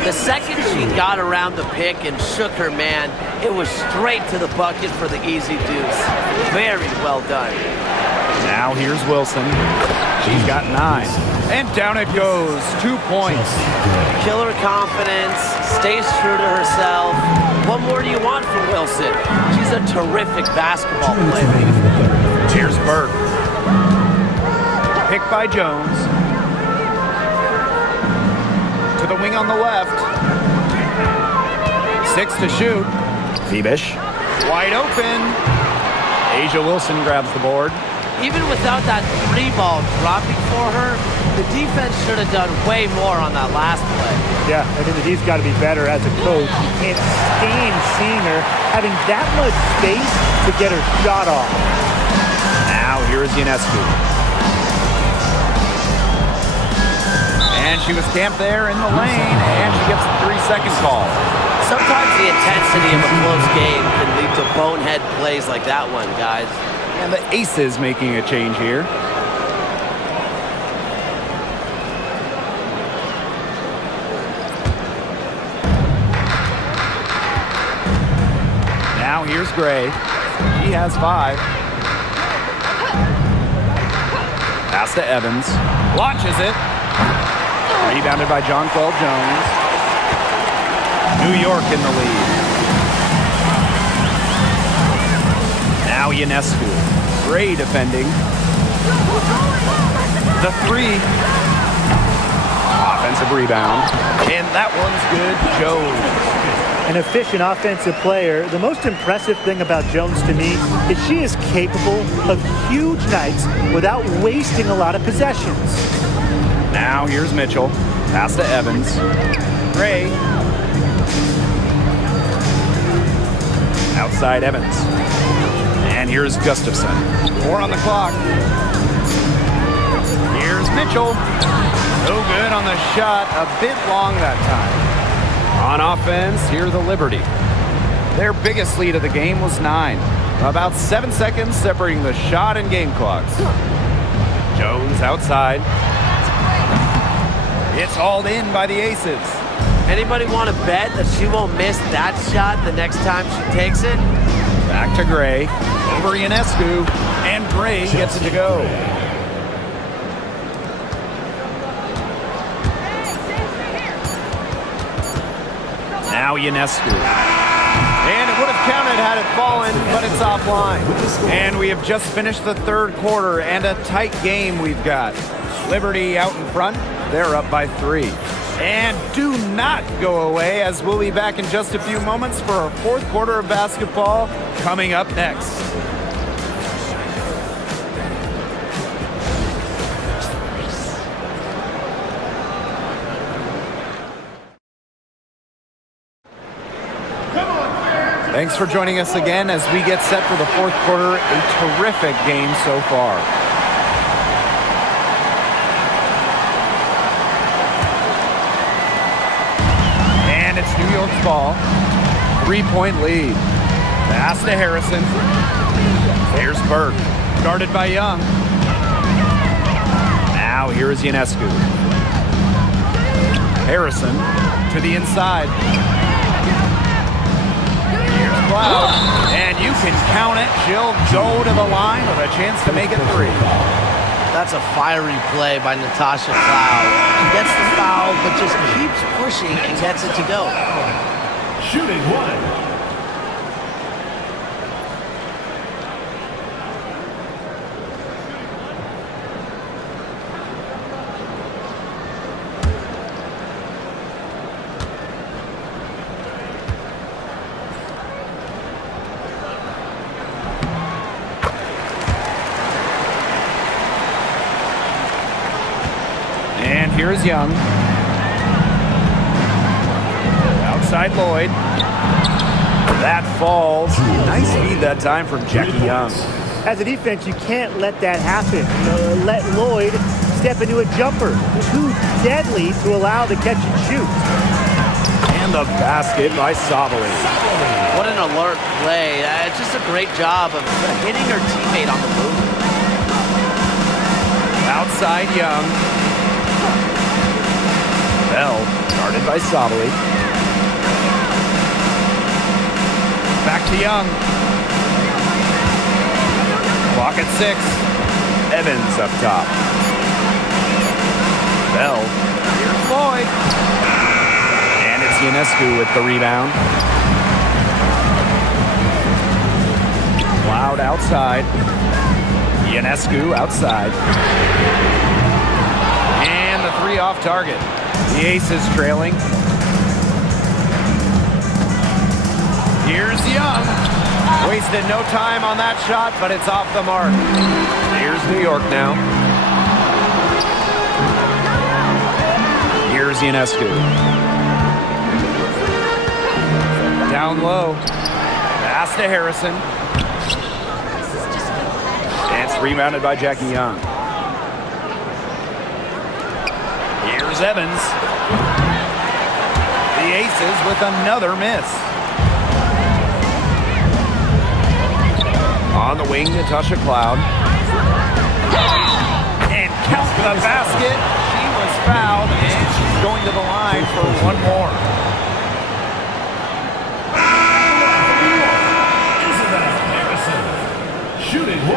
The second she got around the pick and shook her man, it was straight to the bucket for the easy deuce. Very well done. Now here's Wilson. She's got 9. And down it goes. 2 points. Killer confidence, stays true to herself. What more do you want from Wilson? She's a terrific basketball player. Here's Burke. Picked by Jones. To the wing on the left. 6 to shoot. Phoebish. Wide open. Asia Wilson grabs the board. Even without that 3 ball dropping for her, the defense should have done way more on that last play. Yeah, I think the D's got to be better as a coach. You can't stand seeing her having that much space to get her shot off. Now here's Ionescu. And she was camped there in the lane, and she gets a 3-second call. Sometimes the intensity of a close game can lead to bonehead plays like that one, guys. And the Aces making a change here. Now here's Gray. She has 5. Pass to Evans. Launches it. Rebounded by Jonquel Jones. New York in the lead. Now Ionescu. Gray defending. The 3. Offensive rebound. And that one's good. Jones. An efficient offensive player. The most impressive thing about Jones to me is she is capable of huge nights without wasting a lot of possessions. Now here's Mitchell. Pass to Evans. Gray. Outside Evans. And here's Gustafson. 4 on the clock. Here's Mitchell. No good on the shot. A bit long that time. On offense, here the Liberty. Their biggest lead of the game was 9. About 7 seconds separating the shot and game clocks. Jones outside. It's hauled in by the Aces. Anybody want to bet that she won't miss that shot the next time she takes it? Back to Gray. Over Ionescu. And Gray gets it to go. Now Ionescu. And it would have counted had it fallen, but it's offline. And we have just finished the third quarter, and a tight game we've got. Liberty out in front. They're up by 3. And do not go away, as we'll be back in just a few moments for our fourth quarter of basketball coming up next. Thanks for joining us again as we get set for the fourth quarter. A terrific game so far. And it's New York's ball. 3-point lead. Pass to Harrison. Here's Burke. Guarded by Young. Now here is Ionescu. Harrison to the inside. Here's Cloud. And you can count it. She'll go to the line with a chance to make it 3. That's a fiery play by Natasha Cloud. She gets the foul, but just keeps pushing and gets it to go. Shooting 1. And here's Young. Outside Lloyd. That falls. Nice feed that time from Jackie Young. As a defense, you can't let that happen. Let Lloyd step into a jumper. Too deadly to allow the catch and shoot. And the basket by Sabali. What an alert play. It's just a great job of hitting her teammate on the move. Outside Young. Bell, guarded by Sabali. Back to Young. Clock at 6. Evans up top. Bell. Here's Lloyd. And it's Ionescu with the rebound. Cloud outside. Ionescu outside. And the 3 off target. The Aces trailing. Here's Young. Wasted no time on that shot, but it's off the mark. Here's New York now. Here's Ionescu. Down low. Pass to Harrison. And it's rebounded by Jackie Young. Here's Evans. The Aces with another miss. On the wing, Natasha Cloud. And count the basket. She was fouled, and she's going to the line for one more. Harrison. Shooting 1.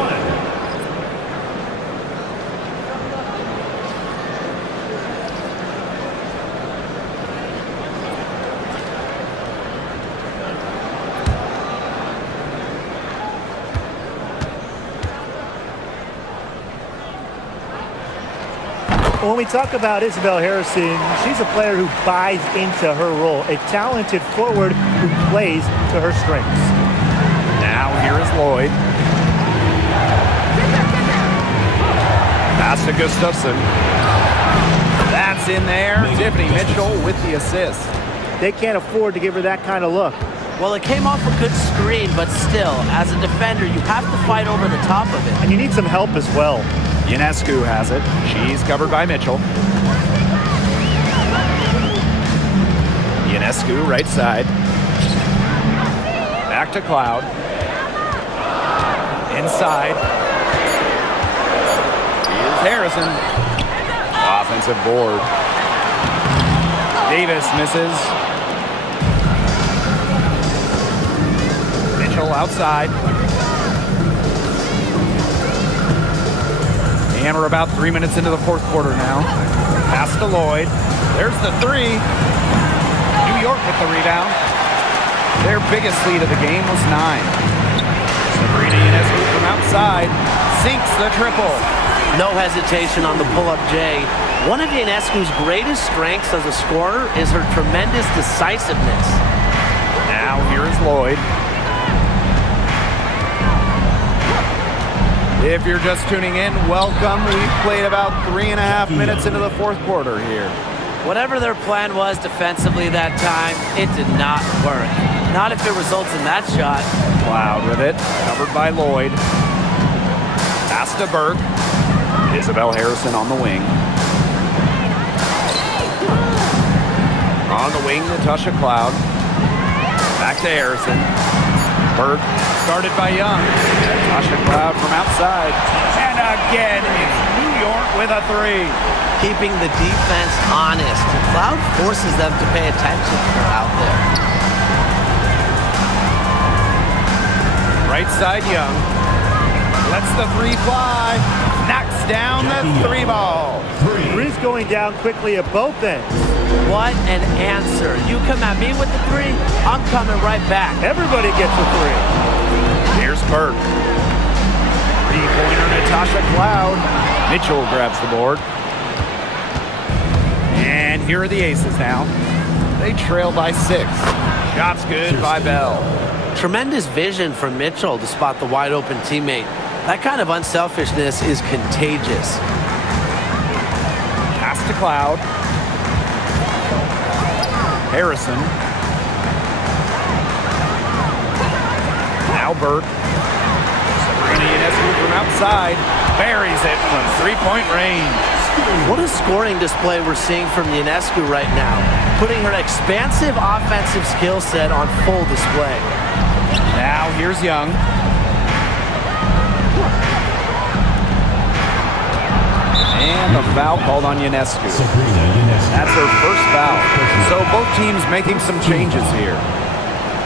When we talk about Isabel Harrison, she's a player who buys into her role, a talented forward who plays to her strengths. Now here is Lloyd. Pass to Gustafson. That's in there. Tiffany Mitchell with the assist. They can't afford to give her that kind of look. Well, it came off a good screen, but still, as a defender, you have to fight over the top of it. And you need some help as well. Ionescu has it. She's covered by Mitchell. Ionescu, right side. Back to Cloud. Inside. Here's Harrison. Offensive board. Davis misses. Mitchell outside. And we're about 3 minutes into the fourth quarter now. Pass to Lloyd. There's the 3. New York with the rebound. Their biggest lead of the game was 9. Sabrina Ionescu from outside sinks the triple. No hesitation on the pull-up J. One of Ionescu's greatest strengths as a scorer is her tremendous decisiveness. Now here is Lloyd. If you're just tuning in, welcome. We've played about 3.5 minutes into the fourth quarter here. Whatever their plan was defensively that time, it did not work. Not if it results in that shot. Cloud with it, covered by Lloyd. Pass to Burke. Isabel Harrison on the wing. On the wing, Natasha Cloud. Back to Harrison. Burke started by Young. Natasha Cloud from outside. And again, it's New York with a three. Keeping the defense honest. Cloud forces them to pay attention to her out there. Right side, Young. Lets the three fly. Knocks down the three ball. Three's going down quickly at both ends. What an answer. You come at me with the three, I'm coming right back. Everybody gets a three. Here's Burke. Three-pointer, Natasha Cloud. Mitchell grabs the board. And here are the Aces now. They trail by 6. Shots good by Bell. Tremendous vision from Mitchell to spot the wide open teammate. That kind of unselfishness is contagious. Pass to Cloud. Harrison. Now Burke. Sabrina Ionescu from outside. Buries it from three-point range. What a scoring display we're seeing from Ionescu right now, putting her expansive offensive skill set on full display. Now here's Young. And the foul called on Ionescu. That's her first foul. So both teams making some changes here.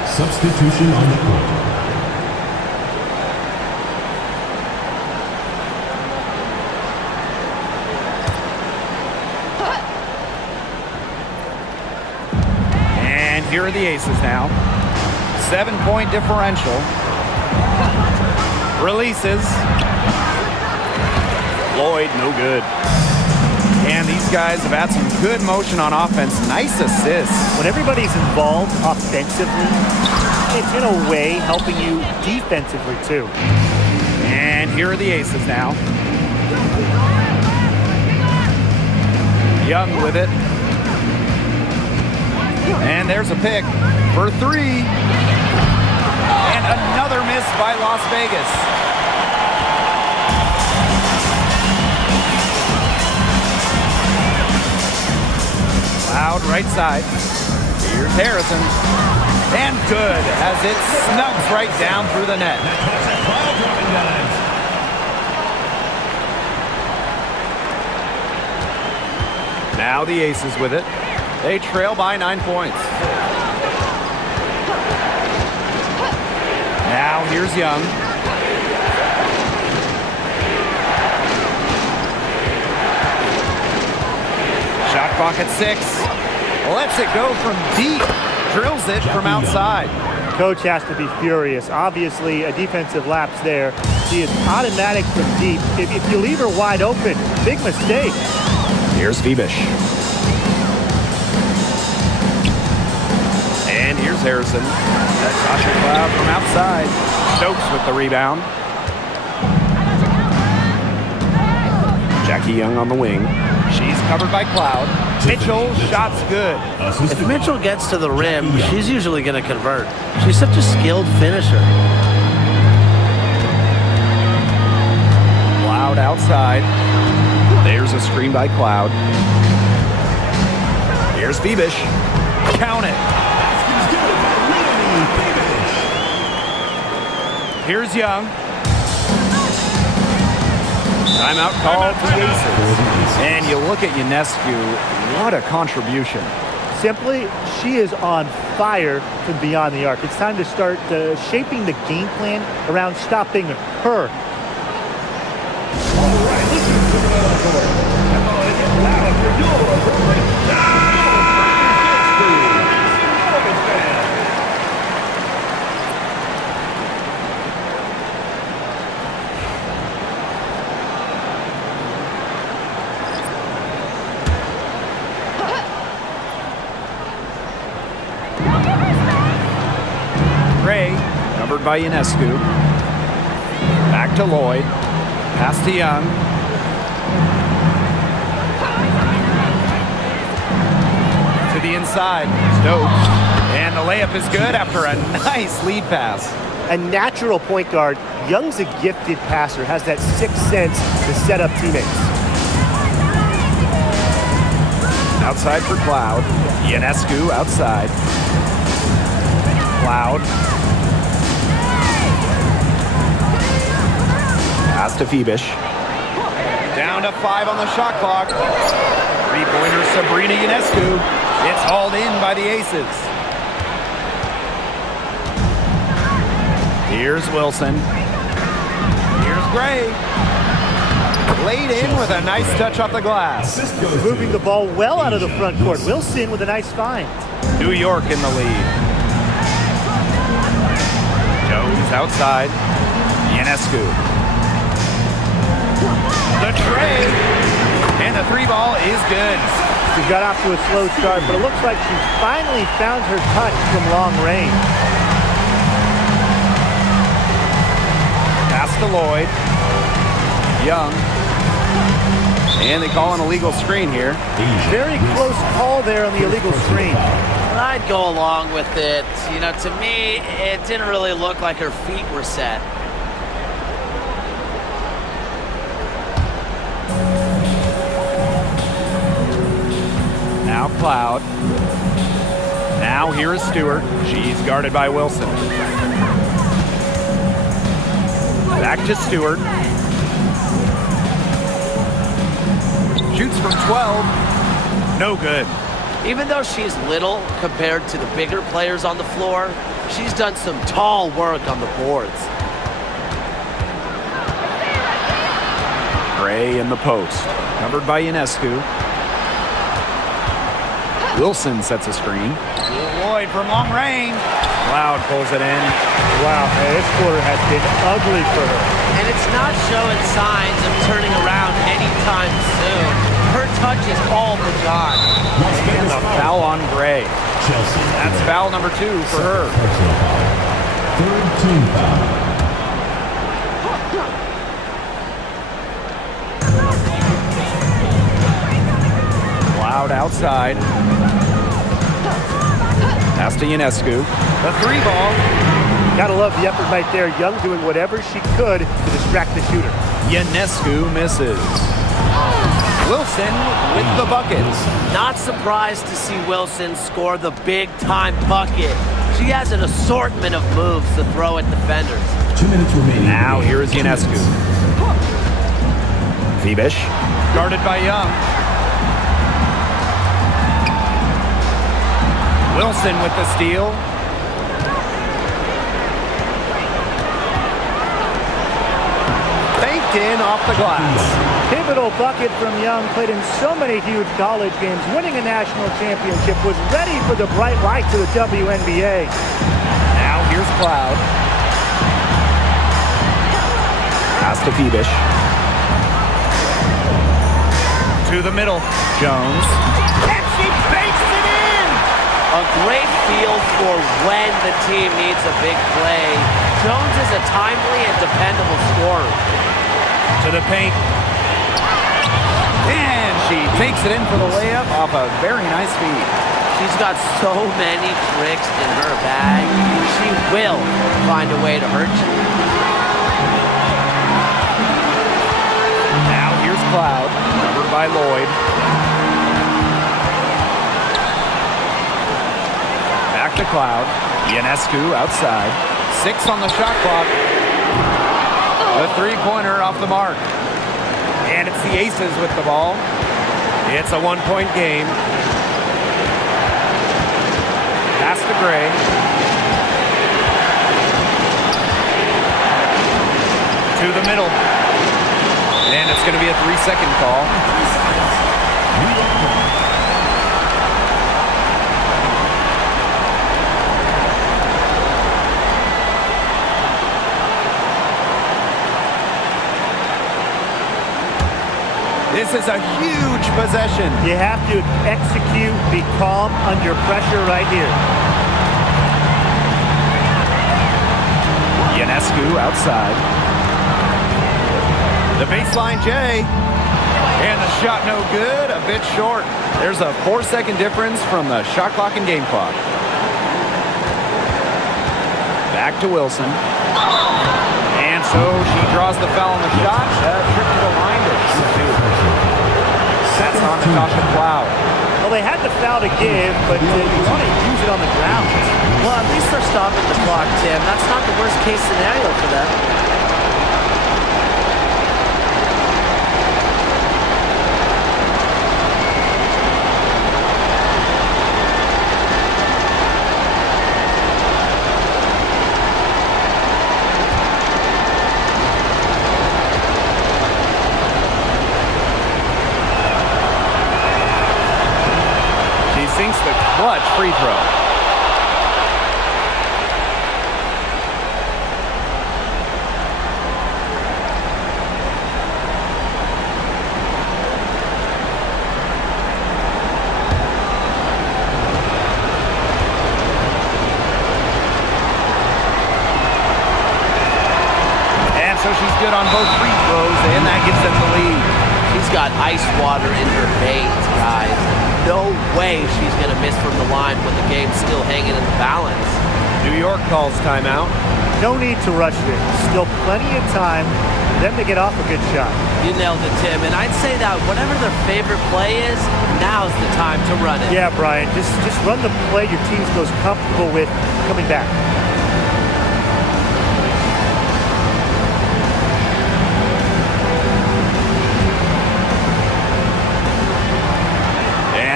Substitution on the court. And here are the Aces now. 7-point differential. Releases. Lloyd, no good. And these guys have had some good motion on offense. Nice assists. When everybody's involved offensively, it's in a way helping you defensively too. And here are the Aces now. Young with it. And there's a pick for 3. And another miss by Las Vegas. Cloud right side. Here's Harrison. And good as it snugs right down through the net. Now the Aces with it. They trail by 9 points. Now here's Young. Shot clock at 6. Lets it go from deep. Drills it from outside. Coach has to be furious. Obviously, a defensive lapse there. She is automatic from deep. If you leave her wide open, big mistake. Here's Phoebish. And here's Harrison. Natasha Cloud from outside. Stokes with the rebound. Jackie Young on the wing. She's covered by Cloud. Mitchell, shot's good. If Mitchell gets to the rim, she's usually going to convert. She's such a skilled finisher. Cloud outside. There's a screen by Cloud. Here's Phoebish. Count it. Here's Young. Timeout called for the Aces. And you look at Ionescu, what a contribution. Simply, she is on fire from beyond the arc. It's time to start shaping the game plan around stopping her. All right, listen to the court. It's loud for your opponent. Gray, covered by Ionescu. Back to Lloyd. Pass to Young. To the inside. Stokes. And the layup is good after a nice lead pass. A natural point guard, Young's a gifted passer, has that sixth sense to set up teammates. Outside for Cloud. Ionescu outside. Cloud. Pass to Phoebish. Down to 5 on the shot clock. Three-pointer Sabrina Ionescu. It's hauled in by the Aces. Here's Wilson. Here's Gray. Laid in with a nice touch off the glass. Moving the ball well out of the front court. Wilson with a nice find. New York in the lead. Jones outside. Ionescu. The trade. And the three ball is good. She got off to a slow start, but it looks like she's finally found her touch from long range. Pass to Lloyd. Young. And they call an illegal screen here. Very close call there on the illegal screen. I'd go along with it. You know, to me, it didn't really look like her feet were set. Now Cloud. Now here is Stewart. She's guarded by Wilson. Back to Stewart. Shoots from 12. No good. Even though she's little compared to the bigger players on the floor, she's done some tall work on the boards. Gray in the post. Covered by Ionescu. Wilson sets a screen. Lloyd from long range. Cloud pulls it in. Wow, man, this quarter has been ugly for her. And it's not showing signs of turning around anytime soon. Her touch is all but gone. And a foul on Gray. That's foul number 2 for her. Third team foul. Cloud outside. Pass to Ionescu. The three ball. Gotta love the effort right there. Young doing whatever she could to distract the shooter. Ionescu misses. Wilson with the bucket. Not surprised to see Wilson score the big-time bucket. She has an assortment of moves to throw at defenders. 2 minutes remaining. Now here is Ionescu. Phoebish. Guarded by Young. Wilson with the steal. Banked in off the glass. Pivotal bucket from Young, played in so many huge college games, winning a national championship, was ready for the bright lights of the WNBA. Now here's Cloud. Pass to Phoebish. To the middle. Jones. And she bakes it in! A great feel for when the team needs a big play. Jones is a timely and dependable scorer. To the paint. And she takes it in for the layup off a very nice feed. She's got so many tricks in her bag. She will find a way to hurt you. Now here's Cloud, covered by Lloyd. Back to Cloud. Ionescu outside. 6 on the shot clock. The three-pointer off the mark. And it's the Aces with the ball. It's a one-point game. Pass to Gray. To the middle. And it's going to be a 3-second call. This is a huge possession. You have to execute, be calm under pressure right here. Ionescu outside. The baseline J. And the shot no good, a bit short. There's a 4-second difference from the shot clock and game clock. Back to Wilson. And so she draws the foul on the shot. Trip to the line to shoot two. That's on Natasha Cloud. Well, they had the foul to give, but you want to use it on the ground. Well, at least they're stopping the clock, Tim. That's not the worst case scenario for them. Sinks the clutch free throw. And so she's good on both free throws, and that gives them the lead. She's got ice water in her veins, guys. No way she's going to miss from the line when the game's still hanging in the balance. New York calls timeout. No need to rush it. Still plenty of time for them to get off a good shot. You nailed it, Tim. And I'd say that whatever their favorite play is, now's the time to run it. Yeah, Brian. Just run the play your team most comfortable with coming back.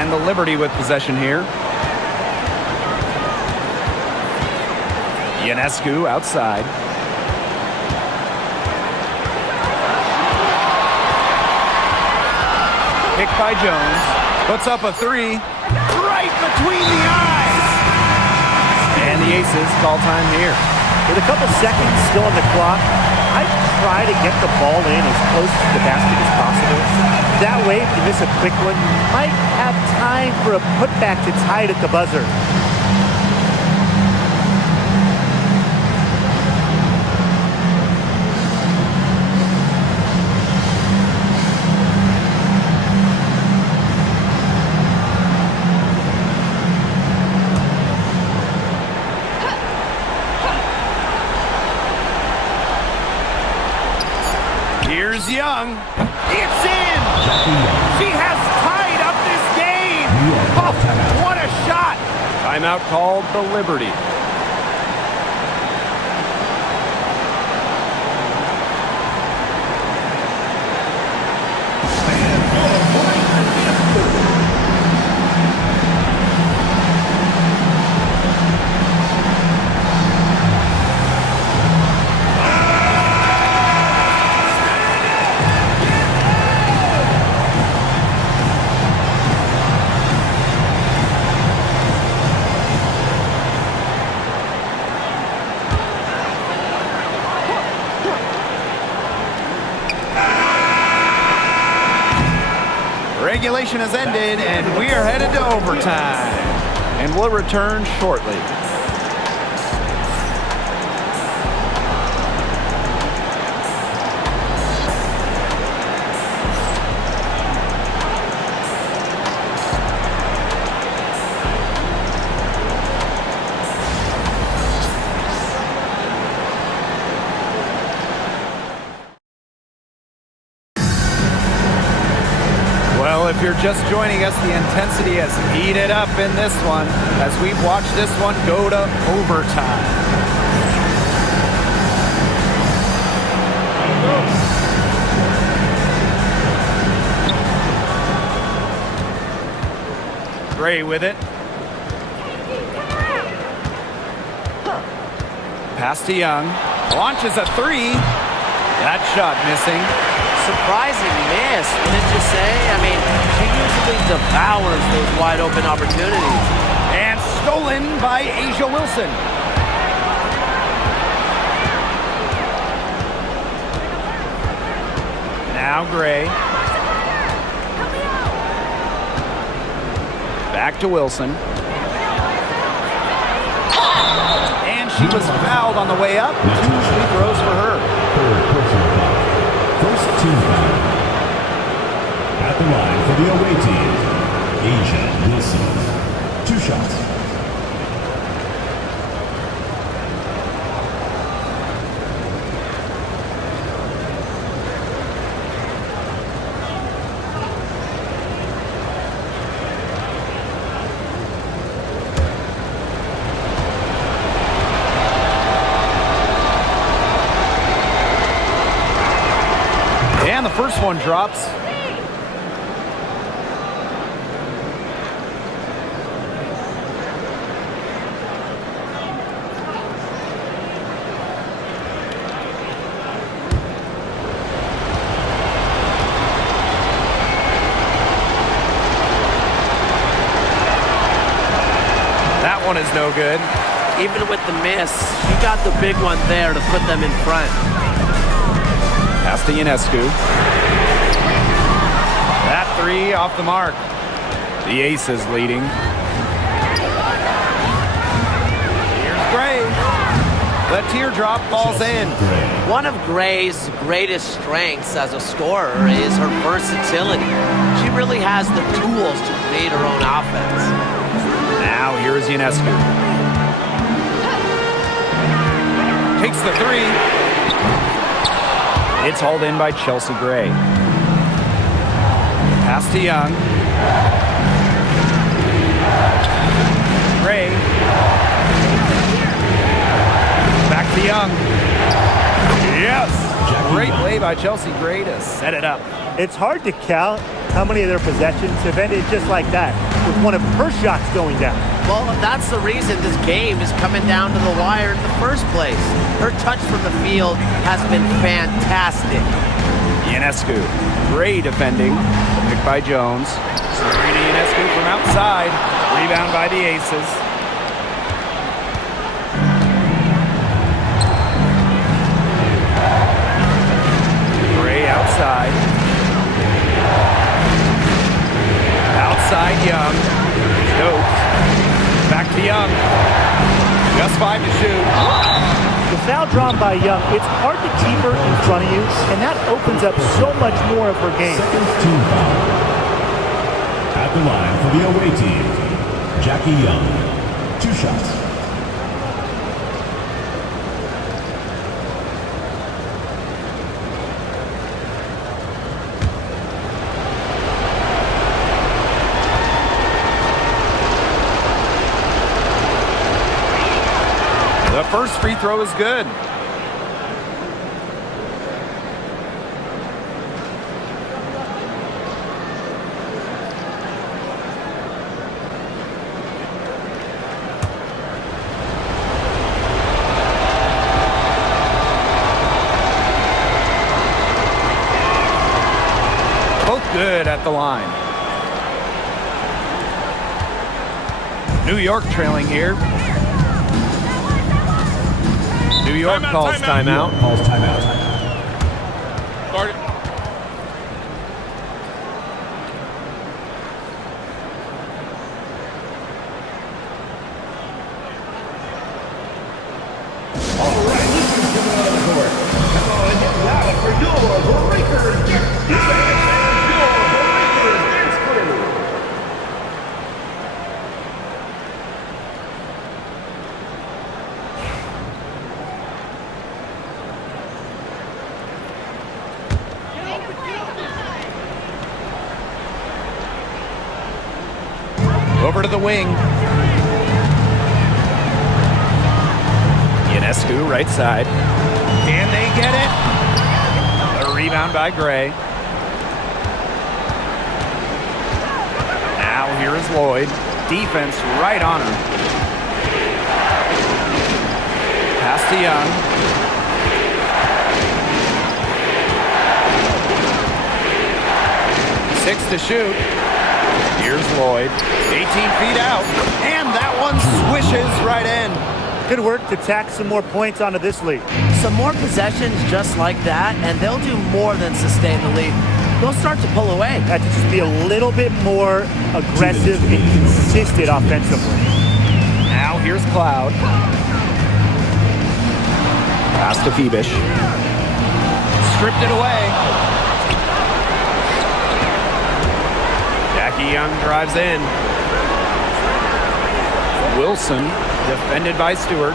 And the Liberty with possession here. Ionescu outside. Picked by Jones. Puts up a three. Right between the eyes. And the Aces call time here. With a couple seconds still on the clock, I'd try to get the ball in as close to the basket as possible. That way, if you miss a quick one, you might have time for a putback to tie it at the buzzer. Here's Young. It's in! She has tied up this game! Oh, what a shot! Timeout called the Liberty. Regulation has ended, and we are headed to overtime. And we'll return shortly. If you're just joining us, the intensity has heated up in this one as we've watched this one go to overtime. Gray with it. Pass to Young. Launches a three. That shot missing. Surprising miss, wouldn't you say? I mean, she usually devours those wide open opportunities. And stolen by Asia Wilson. Now Gray. Back to Wilson. And she was fouled on the way up. 2 free throws for her. Third personal foul. First team foul. At the line for the away team, Asia Wilson. 2 shots. And the first one drops. That one is no good. Even with the miss, he got the big one there to put them in front. Pass to Ionescu. That three off the mark. The Aces leading. Here's Gray. The teardrop falls in. One of Gray's greatest strengths as a scorer is her versatility. She really has the tools to create her own offense. Now here's Ionescu. Takes the three. It's hauled in by Chelsea Gray. Pass to Young. Gray. Back to Young. Yes! Great play by Chelsea Gray to set it up. It's hard to count how many of their possessions have ended just like that, with one of her shots going down. Well, that's the reason this game is coming down to the wire in the first place. Her touch from the field has been fantastic. Ionescu. Gray defending. Picked by Jones. Serena Ionescu from outside. Rebound by the Aces. Gray outside. Outside Young. Stokes. Back to Young. Just 5 to shoot. The foul drawn by Young, it's hard to keep her in front of you, and that opens up so much more of her game. Second team foul. At the line for the away team, Jackie Young. 2 shots. The first free throw is good. Both good at the line. New York trailing here. New York calls timeout. Calls timeout. Start it. All right, this is coming on the court. Come on and get loud for your Breakers. Your Breakers dance crew. Over to the wing. Ionescu, right side. Can they get it? A rebound by Gray. Now here is Lloyd. Defense right on her. Pass to Young. Six to shoot. Here's Lloyd. 18 feet out. And that one swishes right in. Good work to tack some more points onto this lead. Some more possessions just like that, and they'll do more than sustain the lead. They'll start to pull away. Have to just be a little bit more aggressive and consistent offensively. Now here's Cloud. Pass to Phoebish. Stripped it away. Jackie Young drives in. Wilson, defended by Stewart.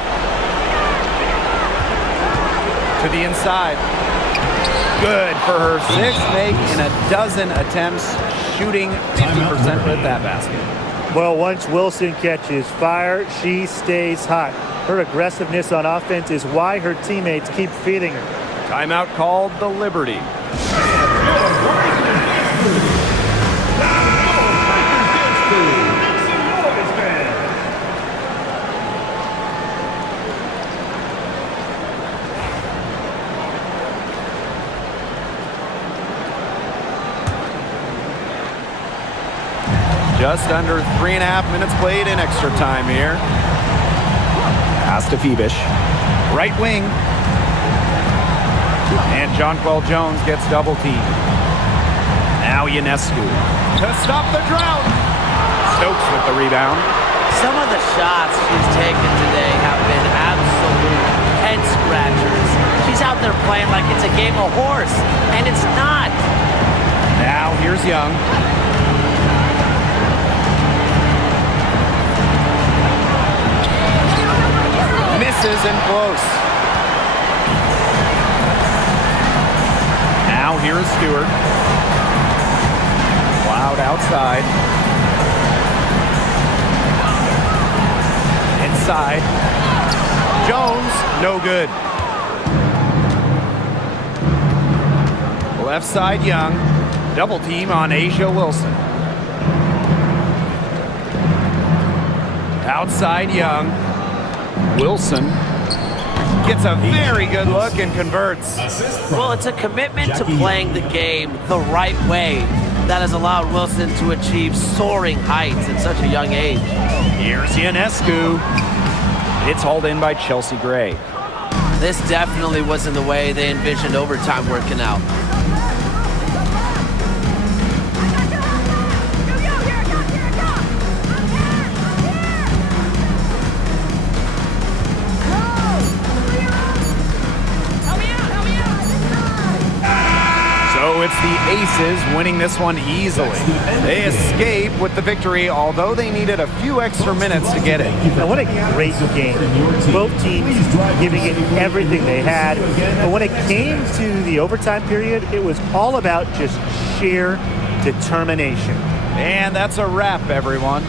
To the inside. Good for her sixth make in a dozen attempts, shooting 50% with that basket. Well, once Wilson catches fire, she stays hot. Her aggressiveness on offense is why her teammates keep feeding her. Timeout called the Liberty. Just under 3.5 minutes played in extra time here. Pass to Phoebish. Right wing. And Jonquel Jones gets double teamed. Now Ionescu to stop the drought. Stokes with the rebound. Some of the shots she's taken today have been absolute head scratchers. She's out there playing like it's a game of horse, and it's not. Now here's Young. Misses and close. Now here's Stewart. Cloud outside. Inside. Jones, no good. Left side Young. Double team on Asia Wilson. Outside Young. Wilson gets a very good look and converts. Well, it's a commitment to playing the game the right way that has allowed Wilson to achieve soaring heights at such a young age. Here's Ionescu. It's hauled in by Chelsea Gray. This definitely wasn't the way they envisioned overtime working out. So it's the Aces winning this one easily. They escape with the victory, although they needed a few extra minutes to get it. Now, what a great game. Both teams giving it everything they had. But when it came to the overtime period, it was all about just sheer determination. And that's a wrap, everyone.